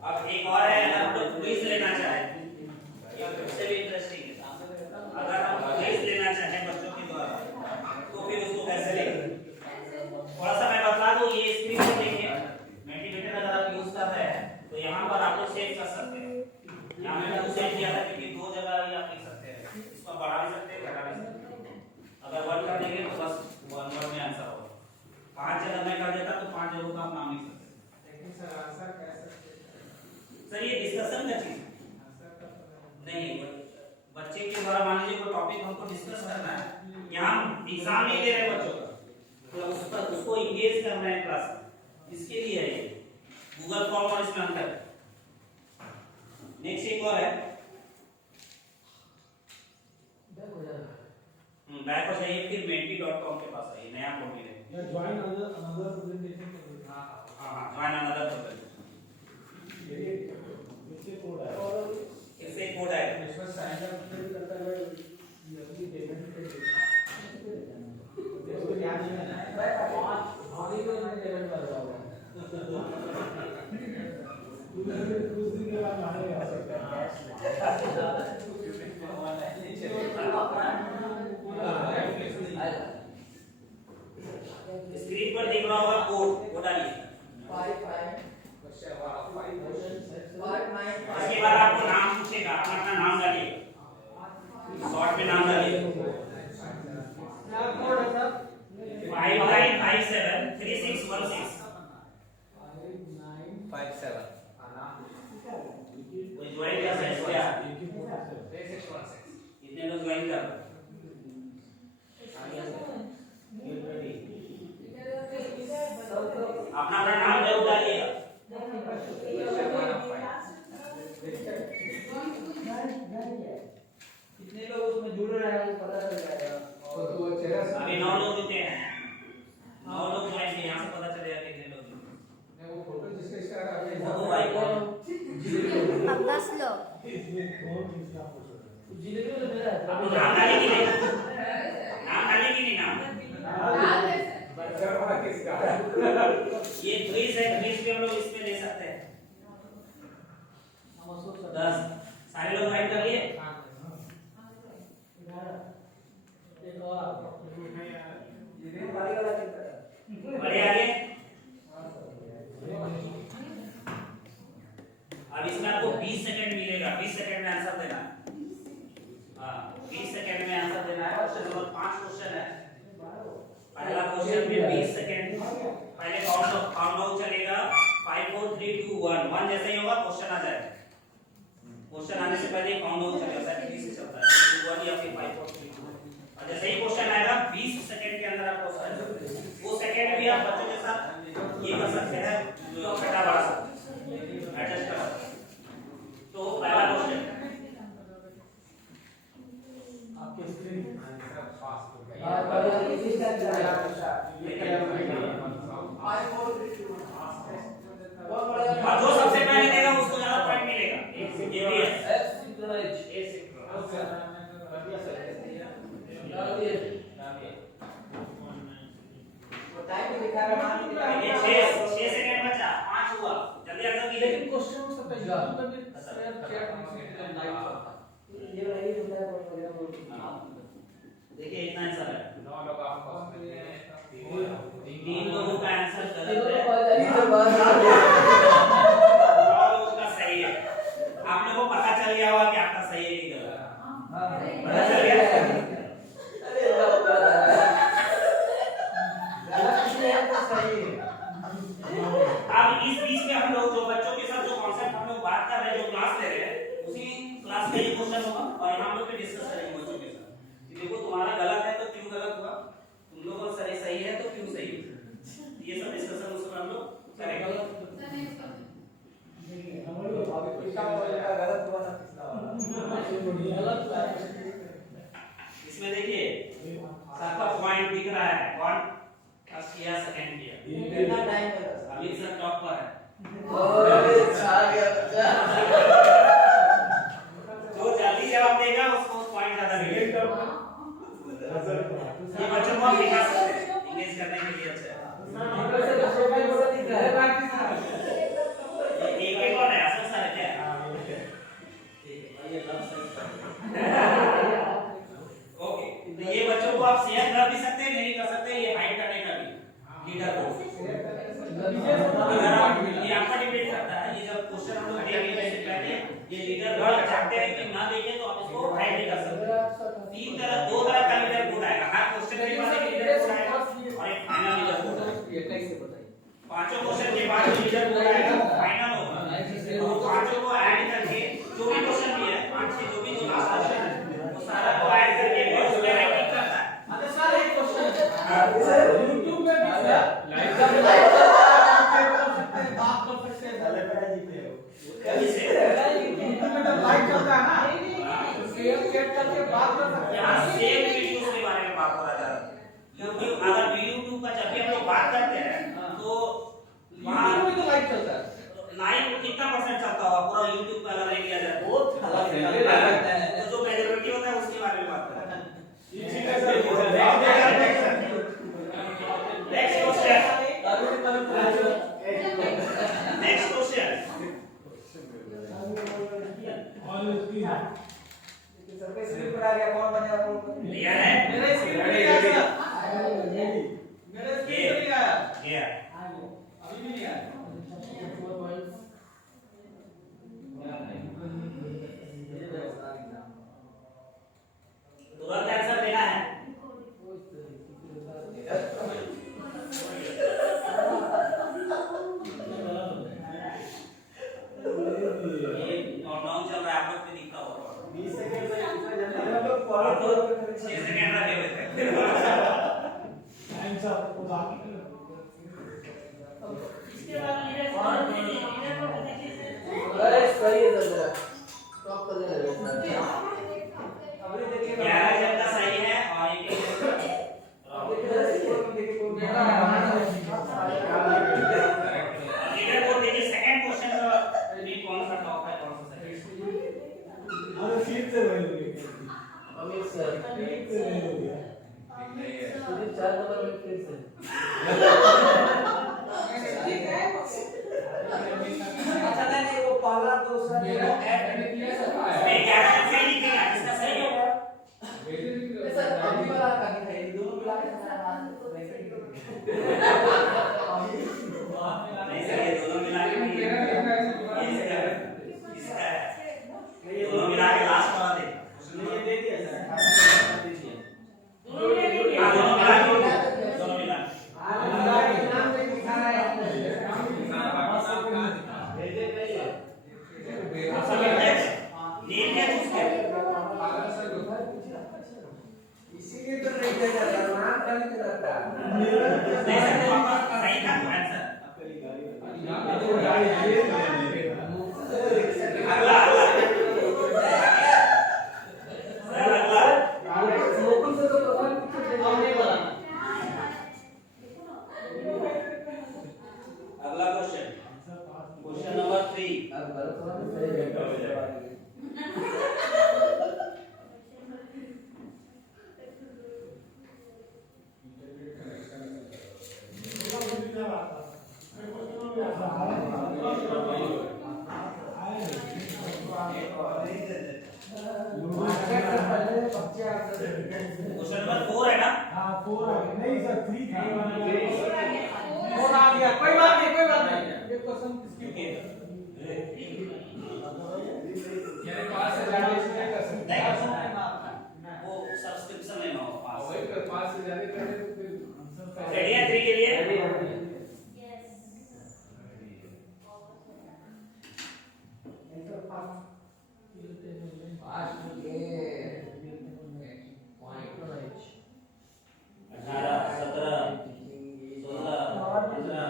अब एक और है अगर हम लोग क्विज लेना चाहें ये सबसे भी इंटरेस्टिंग है। अगर हम क्विज लेना चाहें बच्चों के द्वारा तो फिर उसको कैसे लेंगे थोड़ा सा मैं बता दूं। ये स्क्रीन पे देखिए मल्टीमीटर अगर आप यूज कर रहे हैं तो यहाँ पर आप लोग सेव कर सकते हैं। यहाँ मैंने तो सेव किया था क्योंकि 2 जगह ही आप लिख सकते हैं इसको बढ़ा भी सकते हैं घटा भी सकते हैं। अगर 1 कर देंगे तो बस 1 वर्ड में आंसर होगा। 5 जगह मैं कर देता तो 5 जगहों का आप नाम लिख सकते हैं। लेकिन सर आंसर कैसे सर ये डिस्कशन का चीज नहीं बच्चे के द्वारा मान लीजिए कोई टॉपिक हमको डिस्कस करना है यहाँ एग्जाम नहीं दे रहे बच्चों का तो उस पर उसको इंगेज करना है क्लास में इसके लिए है ये गूगल फॉर्म और इसमें अंतर है। नेक्स्ट एक और है बैक हो जाइए फिर menti.com के पास आइए नया पोर्टल है। या ज्वाइन अनदर प्रेजेंटेशन हां ज्वाइन अनदर प्रेजेंटेशन इससे कोड है और इससे कोड है इसमें साइन अप करता है ये अपनी पेमेंट के इसको याद नहीं है भाई 5 भारी को मैं पेमेंट कर रहा हूं। कुछ दिन के बाद आने आ सकता है। स्क्रीन पर दिख रहा होगा कोड वो डालिए। 5 इसके बाद आपको नाम पूछेगा अपना नाम डालिए शॉर्ट में नाम डालिए। क्या कोड है सर? 5957 3616 57 कोई ज्वाइन कर सकते हैं इतने लोग ज्वाइन कर अपना अपना नाम जरूर डालिएगा। कितने लोग उसमें जुड़ रहे हैं वो पता चल जाएगा। तो चेहरा अभी 9 लोग जुटे हैं 9 लोग ज्वाइन किए यहाँ से पता चलेगा कितने लोग जुटे ने वो फोटो जिसका इसका अभी वो तो आइकॉन अब 10 लोग इसमें कौन किसका पूछ रहा है? जिलेबी तो मेरा है। आपको नाम डाले कि नहीं नाम डाले कि नहीं नाम बच्चा वाला किसका ये क्विज है क्विज भी हम लोग इसमें ले सकते हैं। 10 सारे लोग ज्वाइन कर लिए एक और ये भारी वाला कितना है? बढ़े आगे। अब इसमें आपको 20 सेकंड मिलेगा 20 सेकंड में आंसर देना है। हाँ 20 सेकंड में आंसर देना है। क्वेश्चन नंबर 5 क्वेश्चन है। पहला क्वेश्चन में 20 सेकंड पहले काउंटडाउन चलेगा 5 4 3 2 1 1 जैसे ही होगा क्वेश्चन आ जाएगा। क्वेश्चन आने से पहले काउंटडाउन चलेगा सर 20 से चलता है 2 1 या फिर 5 4 3 2 और जैसे ही क्वेश्चन आएगा 20 सेकंड के अंदर आपको सर वो सेकंड भी आप बच्चों के साथ ये कर सकते हैं जो घटा बढ़ा सकते हैं एडजस्ट कर सकते हैं। तो पहला क्वेश्चन आपके स्क्रीन आंसर फास्ट हो और गया किसी का कौन पढ़ेगा? और जो सबसे पहले देगा उसको ज्यादा पॉइंट मिलेगा। ये भी है। वो टाइम भी दिखा रहा है, ये 6 सेकंड बचा, 5 हुआ। जल्दी आंसर कीजिए। लेकिन क्वेश्चन उसका पहले तो भी सर क्या लाइव ये नहीं होता है कौन वगैरह बोल के। देखिए इतना आंसर है। 9 लोग आपको तीन लोगों का आंसर ये गलत तो है, पता नहीं है बात। 9 लोगों का सही है। आप लोगों को पता चल गया होगा कि आपका सही है कि गलत। हां पता चल गया? अरे बाप रे, गलत इसलिए है तो सही है। अब इस बीच में हम लोग जो बच्चों के साथ जो कॉन्सेप्ट हम लोग बात कर रहे हैं, जो क्लास ले रहे हैं, उसी क्लास में ये क्वेश्चन होगा और यहाँ हम लोग पे डिस्कस करेंगे बच्चों के साथ कि देखो तुम्हारा गलत है तो क्यों गलत हुआ, तुम लोगों का सही है तो क्यों सही है। ये सब डिस्कशन उसमें हम लोग करेंगे। इसका गलत हुआ ना इसमें देखिए सबका पॉइंट दिख रहा है, कौन फर्स्ट किया सेकंड किया। कितना टाइम लगा? अमित सर टॉप पर है। ओए छा गया बच्चा। जो जल्दी जवाब देगा उसको पॉइंट ज्यादा मिलेगा। ये बच्चों को आप दिखा सकते हैं, इंगेज करने के लिए अच्छा है। एक एक कौन है? असल सर है क्या? ओके, तो ये बच्चों को आप शेयर कर भी सकते हैं, नहीं कर सकते, ये हाइड करने का भी लीडर को अगर आप ये आपका डिपेंड करता है। ये जब क्वेश्चन हम लोग देंगे इससे पहले ये लीडर अगर चाहते हैं कि ना देखें तो आप इसको हाइड नहीं कर सकते। दो तरह का लीडर कोड आएगा, हर क्वेश्चन के बाद एक लीडर कोड आएगा और एक फाइनल लीडर कोड आएगा। पांचों क्वेश्चन के बाद लीडर कोड आएगा फाइनल होगा और पांचों को ऐड करके जो भी क्वेश्चन भी है 5-6 जो भी लास्ट क्वेश्चन है वो सारा को ऐड करके उसमें रैंकिंग करता है। अच्छा सर एक क्वेश्चन YouTube में भी सर लाइव कर सकते हैं, बात कर सकते हैं। कैसे YouTube में तो लाइव चलता है ना, शेयर चैट करके बात कर सकते हैं। यहाँ सेम वीडियोस के बारे में बात हो रहा है। YouTube अगर YouTube का जब भी हम लोग बात करते हैं तो वहाँ YouTube में तो लाइव चलता है। लाइव कितना परसेंट चलता होगा पूरा YouTube पे अगर ले लिया जाए बहुत खराब है। तो जो मेजॉरिटी होता है उसके बारे में बात करते हैं। नेक्स्ट क्वेश्चन सर पे स्क्रीन पर आ गया, कौन बनेगा कौन? क्लियर है? मेरा स्क्रीन पे नहीं आया सर, मेरा स्क्रीन पे नहीं आया, गया अभी भी नहीं आया। तुरंत आंसर देना है। ये काउंटडाउन चल रहा है, आप लोग पे दिखता होगा। 20 सेकंड में इतना जल्दी हम लोग फॉलो करो। 6 सेकंड रखे हुए थे। अरे सही है जरा स्टॉप कर देना। अभी देखिए 11 जन का सही है और एक एक लीडर को देखिए सेकंड क्वेश्चन में कौन सा टॉप है कौन सा सही है। अमित सर सुनील 4 नंबर में फिर से अच्छा नहीं वो पहला दूसरा मेरा ऐड मैंने किया सर आया। नहीं 11 जन सही लिखेगा जिसका सही होगा। सर अभी वाला का नहीं है, दोनों मिला के नहीं सर ये दोनों मिला के नहीं है। इसका है ये दोनों मिला के लास्ट वाला दे। ये दे दिया सर। दोनों मिला के नाम पे लिखा है नेम क्या चूज किया? इसीलिए तो नहीं दे रहा नाम का नहीं रहता। नहीं सर तो आपका सही था आंसर। अगला अगला सर अगला लोकल से तो प्रोफाइल पिक्चर नहीं बनाना। क्वेश्चन नंबर 4 है ना? हाँ 4 आ गया नहीं सर 3 था फोन आ गया कोई बात नहीं ये क्वेश्चन किसकी मेरे पास से ज्यादा इसमें कर सकते हैं वो सब्सक्रिप्शन लेना हो पास। वही तो पास से ज्यादा करें तो फिर रेडी है 3 के लिए? अठारह, 17, 16, 15।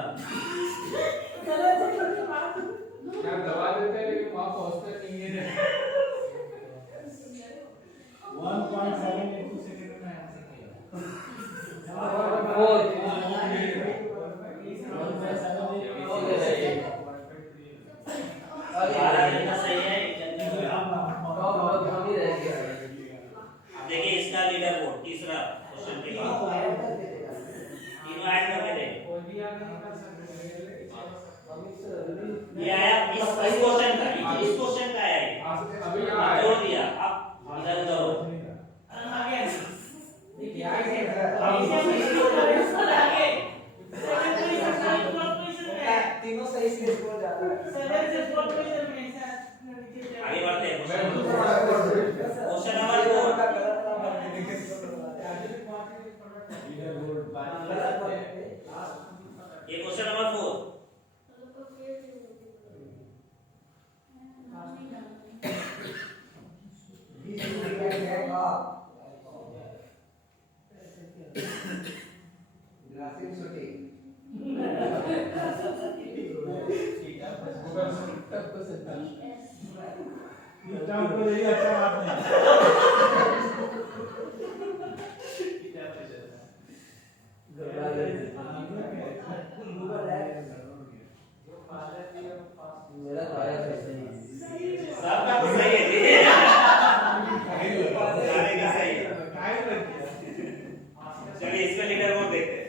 क्या दबा देते हैं लेकिन वहां पहुंचते नहीं है 1.782 सेकंड में आंसर किया सही है। अब देखिए इसका लीडर बोर्ड तीसरा क्वेश्चन के बाद तीनों ऐड करके दे। ये आया इस क्वेश्चन का आया ये। अभी जोड़ दिया अब इधर उधर हो। तीनों सही से स्कोर जाता है। आगे बढ़ते हैं क्वेश्चन नंबर 4। ये क्वेश्चन नंबर 4। तो यही अच्छा बात नहीं मेरा पाया सबका तो सही है सारे का सही है। चलिए इसका लीडर बोर्ड देखते हैं।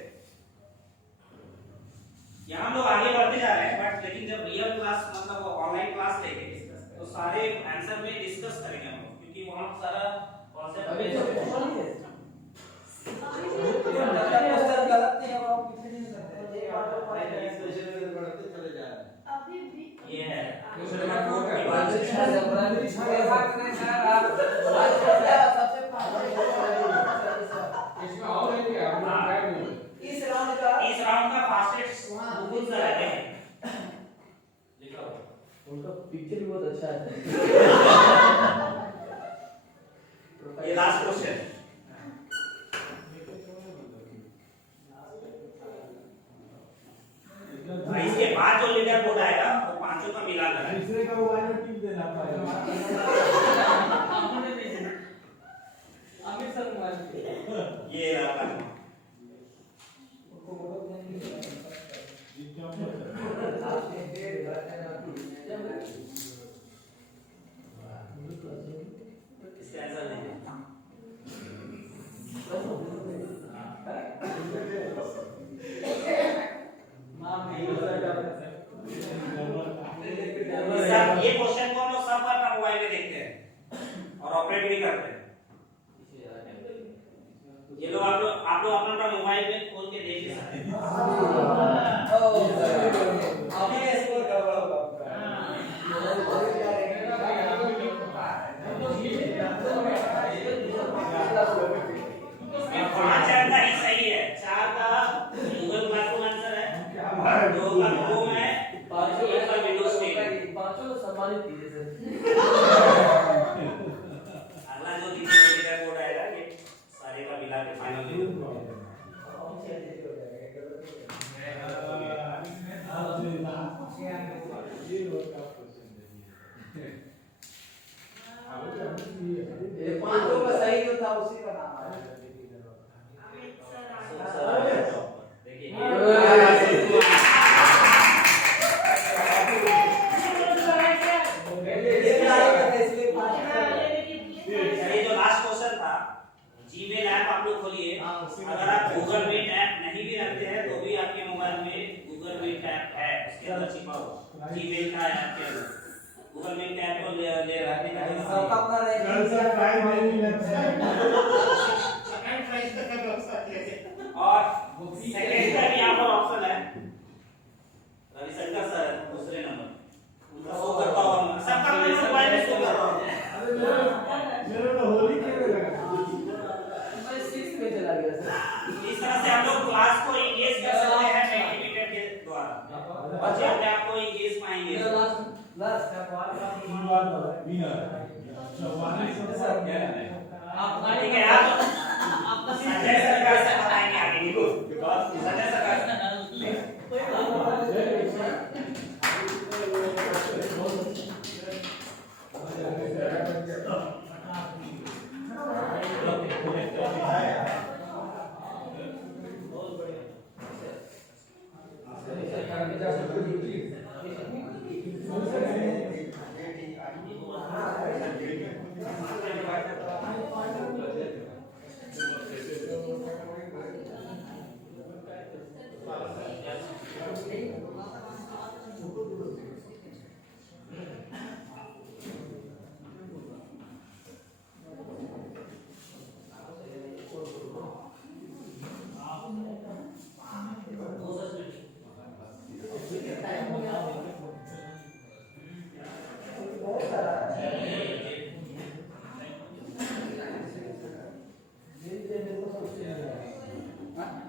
यहाँ हम लोग आगे बढ़ते जा रहे हैं बट लेकिन जब रियल क्लास मतलब ऑनलाइन क्लास लेंगे तो सारे आंसर में डिस्कस करेंगे हम लोग क्योंकि वहाँ सारा कॉन्सेप्ट अभी तो क्वेश्चन ही है गलत नहीं है वो किसी नहीं सकते एक बार तो पढ़ाई बढ़ते चले जा रहे हैं अभी भी ये है क्वेश्चन नंबर 4 का इसमें और है क्या इस राउंड का फास्टेस्ट बहुत सारा है लिखो उनका पिक्चर भी बहुत अच्छा है ये लास्ट क्वेश्चन इसके बाद जो लीडर बोर्ड आएगा वो पांचों का मिला कर दूसरे का मोबाइल में टिप देना पड़ेगा अमित सर मोबाइल ये रहा इसका आंसर नहीं सब ये क्वेश्चन को हम लोग सब अपना मोबाइल में देखते हैं और ऑपरेट भी करते हैं। ये लोग आप लोग अपना मोबाइल में खोल के देख ही सकते हैं। अभी स्कोर गड़बड़ होगा पांच का ही सही है, 4 का गूगल क्लासरूम आंसर है, 2 का क्रोम है, 5 का विंडोज 10 है। पांचों को सम्मानित कीजिए सर अगला जो लीडर बोर्ड आएगा ये सारे का मिला के फाइनल ले ये पांचों का सही जो था उसी का नाम है देखिए इसके अंदर छिपा हुआ जीमेल का ऐप के अंदर गूगल मीट के ऐप को ले रहा है सबका अपना रहेगा। कल से प्राइस नहीं लगता है। सेकंड प्राइस तक का व्यवस्था किया गया और सेकंड का भी यहाँ पर ऑप्शन है रविशंकर सर दूसरे नंबर उनका शो करता हुआ सबका अपना मोबाइल में शो कर रहा है अरे मेरा तो होली खेलने लगा। मैं 6 पे चला गया सर। इस तरह से हम लोग क्लास को इंगेज कर सकते हैं एक्टिविटी के द्वारा बच्चे अपने आप को इंगेज पाएंगे मेरा लास्ट का सवाल का तीन बार विनर 44 सर क्या है? आप ठीक है आप संजय सरकार से बताएंगे आगे संजय सरकार कोई बात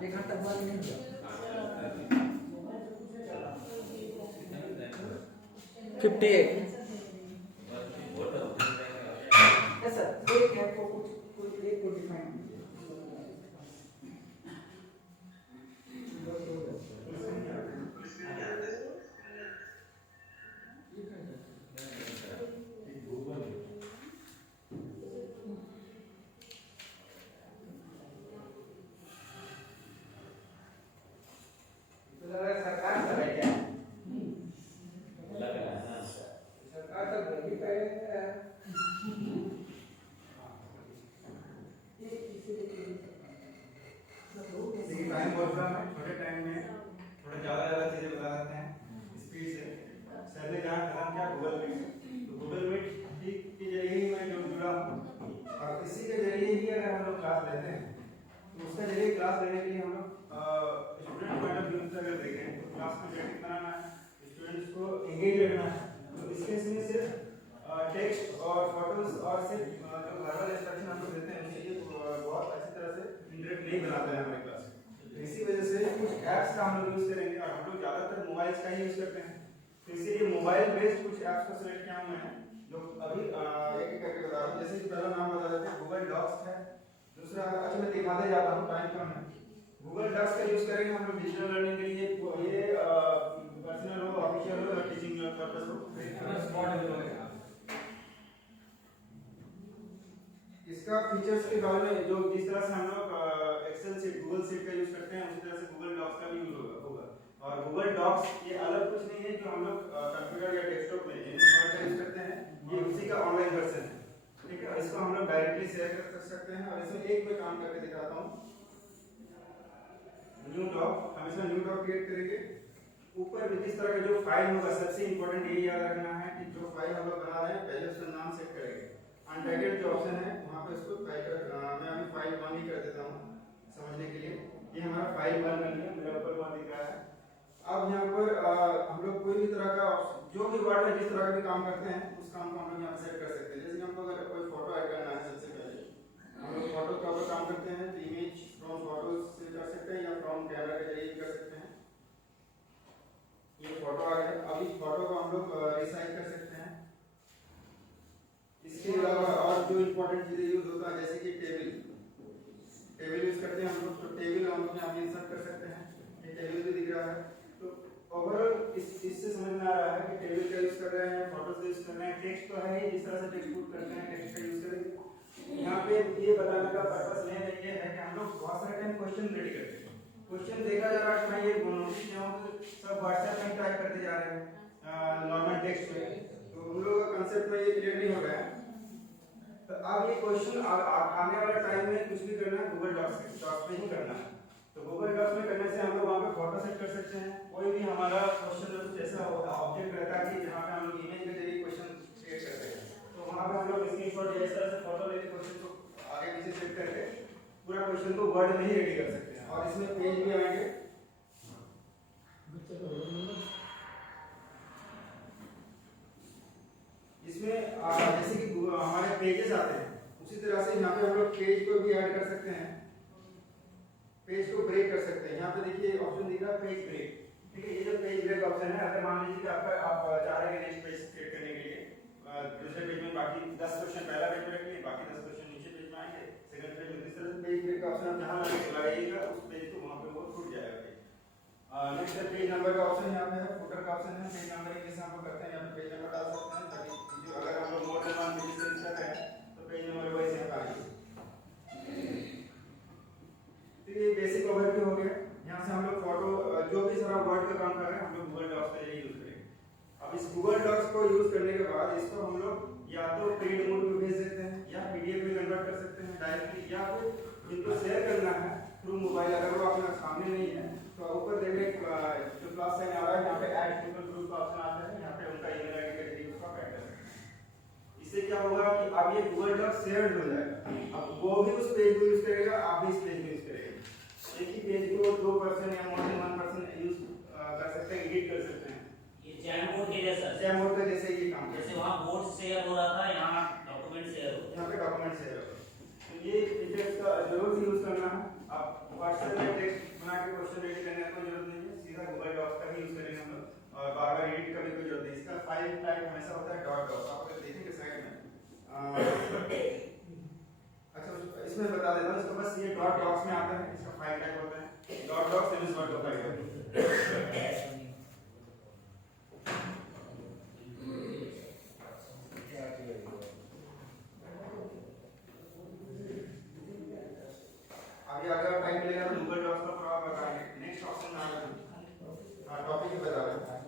एक घंटा बाद नहीं होगा। 58 यस सर एक है को कुछ एक को डिफाइन टाइम बहुत कम है, छोटे टाइम में थोड़ा ज़्यादा चीज़ें बता देते हैं स्पीड से। सर ने जहाँ खत्म किया गूगल मीट, तो गूगल मीट के जरिए ही मैं जुड़ा हूँ और इसी के जरिए ही अगर हम लोग क्लास लेते हैं तो उसके जरिए क्लास लेने के लिए हम लोग स्टूडेंट पॉइंट ऑफ व्यू से अगर देखें तो क्लास में क्रिएटिव बनाना है, स्टूडेंट्स को एंगेज रखना है। तो इसके इसमें सिर्फ टेक्स्ट और फोटोज और सिर्फ जो वर्बल इंस्ट्रक्शन हम लोग देते हैं उसी बहुत अच्छी तरह से इंटरेक्ट नहीं बनाते हैं हमारे क्लास। इसी वजह से कुछ ऐप्स का हम लोग यूज करेंगे और हम लोग ज्यादातर मोबाइल्स का ही यूज करते हैं, तो इसीलिए मोबाइल बेस्ड कुछ ऐप्स को सिलेक्ट किया हूं मैं जो अभी एक एक करके बता रहा हूं। जैसे कि पहला नाम बता देते हैं गूगल डॉक्स है, दूसरा अच्छा मैं दिखाते जाता हूं टाइम कम है। गूगल डॉक्स का यूज करेंगे हम लोग डिजिटल लर्निंग के लिए, ये पर्सनल हो, ऑफिशियल हो या टीचिंग पर्पस हो। इसका फीचर्स के बारे में जो जिस तरह से हम लोग एक्सेल शीट गूगल शीट का यूज करते हैं उसी तरह से गूगल डॉक्स का भी यूज होगा। और गूगल डॉक्स ये अलग कुछ नहीं है जो हम लोग कंप्यूटर या डेस्कटॉप में यूज करते हैं, ये उसी का ऑनलाइन वर्जन है। ठीक है, इसको हम लोग डायरेक्टली शेयर कर सकते हैं और इसमें एक मैं काम करके दिखाता हूँ। न्यू डॉक, हम इसमें न्यू डॉक क्रिएट करेंगे। ऊपर भी किस तरह का जो फाइल होगा सबसे इंपॉर्टेंट यही याद रखना है कि जो फाइल हम लोग बना रहे हैं पहले उसका नाम सेट करेंगे। अनटाइटल्ड जो ऑप्शन है वहाँ पे उसको टाइटल मैं अभी फाइल 1 ही कर देता हूँ समझने के लिए। ये हमारा फाइल 1 बन गया, मेरा ऊपर 1 दिख रहा है। अब यहाँ पर हम लोग कोई भी तरह का जो भी वर्ड में जिस तरह का भी काम करते हैं उस काम को हम लोग यहाँ सेट कर सकते हैं। जैसे कि हमको अगर कोई फोटो ऐड करना है, सबसे पहले हम लोग फोटो के ऊपर काम करते हैं तो इमेज फ्रॉम फोटोज से कर सकते हैं या फ्रॉम कैमरा के जरिए कर सकते हैं। ये फोटो आ गया, अब इस फोटो को हम लोग रिसाइज कर सकते हैं। इसके अलावा और जो इम्पोर्टेंट चीजें यूज होता है जैसे कि टेबल यूज करते हैं हम लोग, तो टेबल हम लोग यहाँ इंसर्ट कर सकते हैं। ये टेबल भी दिख रहा है, तो ओवरऑल इससे समझ में आ रहा है कि टेबल का यूज कर रहे हैं, फोटोज का यूज कर रहे हैं, टेक्स्ट तो है ही, जिस तरह से टेक्स्ट पुट करते हैं टेक्स्ट का यूज करेंगे। यहाँ पे ये बताने का पर्पस ये है कि हम लोग बहुत सारे टाइम क्वेश्चन रेडी करते हैं, क्वेश्चन देखा जा रहा है, मैं ये नोटिस किया हूँ कि सब व्हाट्सएप में टाइप करते जा रहे हैं नॉर्मल टेक्स्ट पे, तो उन लोगों का कंसेप्ट में ये क्लियर नहीं हो रहा है। तो अब ये क्वेश्चन आने वाले टाइम में कुछ भी करना है गूगल डॉक्स पे ही करना है। तो तो गूगल डॉक्स में करने से हम लोग वहाँ पे फोटो सेट कर सकते हैं। कोई भी हमारा क्वेश्चन में कुछ ऐसा ऑब्जेक्ट रहता है कि जहाँ पे हम लोग इमेज के जरिए क्वेश्चन क्रिएट करते हैं, तो वहाँ पे हम लोग स्क्रीनशॉट या इस तरह से फोटो लेके क्वेश्चन को आगे पीछे सेट करके पूरा क्वेश्चन को वर्ड में ही रेडी कर सकते हैं। और इसमें पेज भी आएंगे। इसमें जैसे कि हमारे पेजेस आते हैं, उसी तरह से यहाँ पे हम लोग पेज को भी ऐड कर सकते हैं, पेज को ब्रेक कर सकते हैं। यहाँ पे देखिए ऑप्शन दिख रहा है पेज ब्रेक, ठीक है। ये जो पेज ब्रेक ऑप्शन है, अगर मान लीजिए कि आप चाह रहे हैं नेक्स्ट पेज क्रिएट करने के लिए, दूसरे पेज में बाकी 10 क्वेश्चन पहला पेज में रखिए, बाकी 10 क्वेश्चन नीचे पेज में आएंगे, सेकंड पेज में। इस तरह से पेज ब्रेक का ऑप्शन आप जहाँ लगाइएगा उस पेज को वहाँ पे वो छूट जाएगा। नेक्स्ट है पेज नंबर का ऑप्शन, यहाँ पे है फुटर का ऑप्शन है। पेज नंबरिंग जैसे हम लोग करते हैं, यहाँ पे पेज नंबर डाल सकते हैं, ताकि अगर हम लोग मोर देन 1 पेज से कर रहे हैं तो पेज नंबर वाइज यहाँ पे आएगा। तो ये बेसिक ओवरव्यू हो गया। यहाँ से हम लोग फोटो जो भी सारा वर्ड का काम कर रहे हैं हम लोग गूगल डॉक्स का यूज करेंगे। अब इस गूगल डॉक्स को यूज करने के बाद इसको हम लोग या तो प्रिंट मोड में भेज सकते हैं या पीडीएफ में कन्वर्ट कर सकते हैं डायरेक्टली, या फिर जिनको शेयर करना है थ्रू मोबाइल, अगर वो अपने सामने नहीं है तो ऊपर देखिए जो प्लस साइन आ रहा है, यहाँ पे ऐड गूगल ग्रुप का ऑप्शन आता है, यहाँ पे उनका ईमेल आईडी के जरिए उसको ऐड कर सकते हैं। इससे क्या होगा कि अब ये गूगल डॉक्स शेयर्ड हो जाएगा। अब वो भी उस पेज को यूज करेगा, आप भी इस पेज को यूज करेंगे। एक ही पेज को 2% या मोर देन 1% यूज कर सकते हैं, एडिट कर सकते हैं। ये जैम बोर्ड के जैसा, जैम बोर्ड का जैसे ये काम जैसे वहाँ बोर्ड शेयर हो रहा था, यहाँ डॉक्यूमेंट शेयर हो रहा है। यहाँ पे डॉक्यूमेंट शेयर हो। तो ये फीचर्स का जरूर से यूज करना है। आप व्हाट्सएप में टेक्स्ट बना के क्वेश्चन रेडी करने की कोई जरूरत नहीं है, सीधा गूगल डॉक्स का ही यूज करेंगे हम लोग, और बार-बार एडिट करने की जरूरत नहीं। इसका फाइल टाइप हमेशा होता है डॉट डॉक्स, आप अगर देखेंगे साइड में अच्छा इसमें बता देता हूँ, इसका बस ये डॉट डॉक्स में आता है, इसका फाइल टाइप होता है डॉट डॉक्स एमएस वर्ड का फाइल है। अभी अगर टाइम मिलेगा तो गूगल डॉक्स का पूरा बताएंगे। नेक्स्ट ऑप्शन आ रहा है, टॉपिक बता रहे हैं।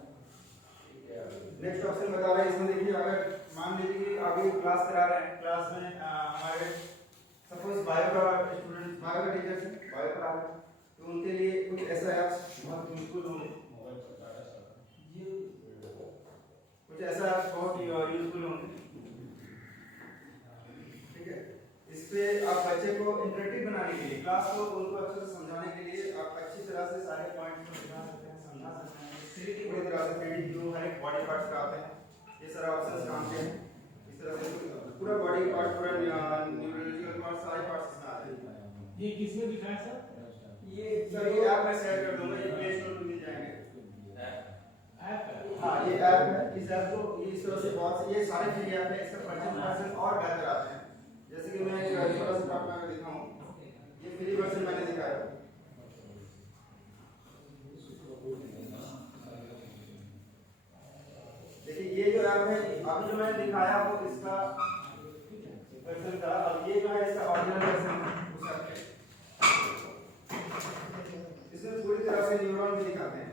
नेक्स्ट ऑप्शन बता रहे हैं, इसमें देखिए अगर मान लीजिए कि अभी क्लास करा रहे हैं, क्लास में हमारे सपोज बायो का स्टूडेंट, बायो का टीचर है, बायो पढ़ा रहे हैं, तो उनके लिए कुछ ऐसा ऐप्स बहुत यूजफुल होंगे, कुछ ऐसा ऐप्स बहुत यूजफुल होंगे, ठीक है। इस पे आप बच्चे को इंटरेक्टिव बनाने के लिए, क्लास को उनको अच्छे से समझाने के लिए आप अच्छी तरह से सारे पॉइंट्स को समझा सकते हैं, समझा सकते हैं। सीधी पूरी तरह से पेडी व्यू हर एक बॉडी पार्ट्स का आते हैं, ये सारा ऑप्शंस काम के हैं। इस तरह से पूरा बॉडी पार्ट, पूरा न्यूरोलॉजिकल पार्ट, सारे पार्ट्स इसमें आते हैं। ये किसमें दिखाया सर? ये सर ये ऐप में शेयर कर दूंगा, ये प्ले स्टोर पे मिल जाएंगे। ऐप हाँ ये ऐप है, इस ऐप को ये इस तरह से बहुत से ये सारे फ्री ऐप है, इसका वर्जन और बेहतर आते हैं। जैसे कि मैं एक थोड़ा सा पार्ट में दिखाऊं, ये फ्री वर्जन मैंने दिखाया। देखिए ये जो ऐप है अभी जो मैंने दिखाया वो इसका वर्जन था, अब ये जो है इसका ओरिजिनल वर्जन उस ऐप के। इसमें पूरी तरह से न्यूरॉन भी दिखाते हैं,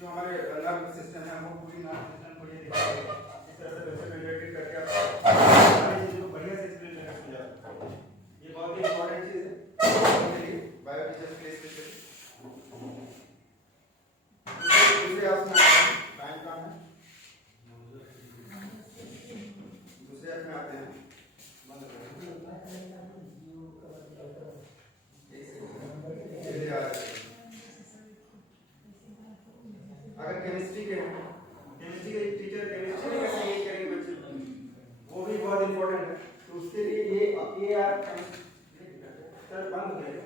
जो हमारे नर्व सिस्टम है वो पूरी नर्व सिस्टम को ये दिखाते हैं। इस तरह से बच्चे कंडक्टेड करके आप सारी चीजों को बढ़िया से एक्सप्लेन करके समझा सकते हैं। ये बहुत ही इंपॉर्टेंट चीज है बायो टीचर्स के लिए स्पेशली। दूसरे ऑप्शन टाइम का है, दूसरे ऐप में आते हैं, बंद कर अगर केमिस्ट्री के टीचर केमिस्ट्री में कैसे ये करेंगे बच्चे, वो भी बहुत इंपॉर्टेंट है। तो उसके लिए ये ऐप सर बंद हो गया।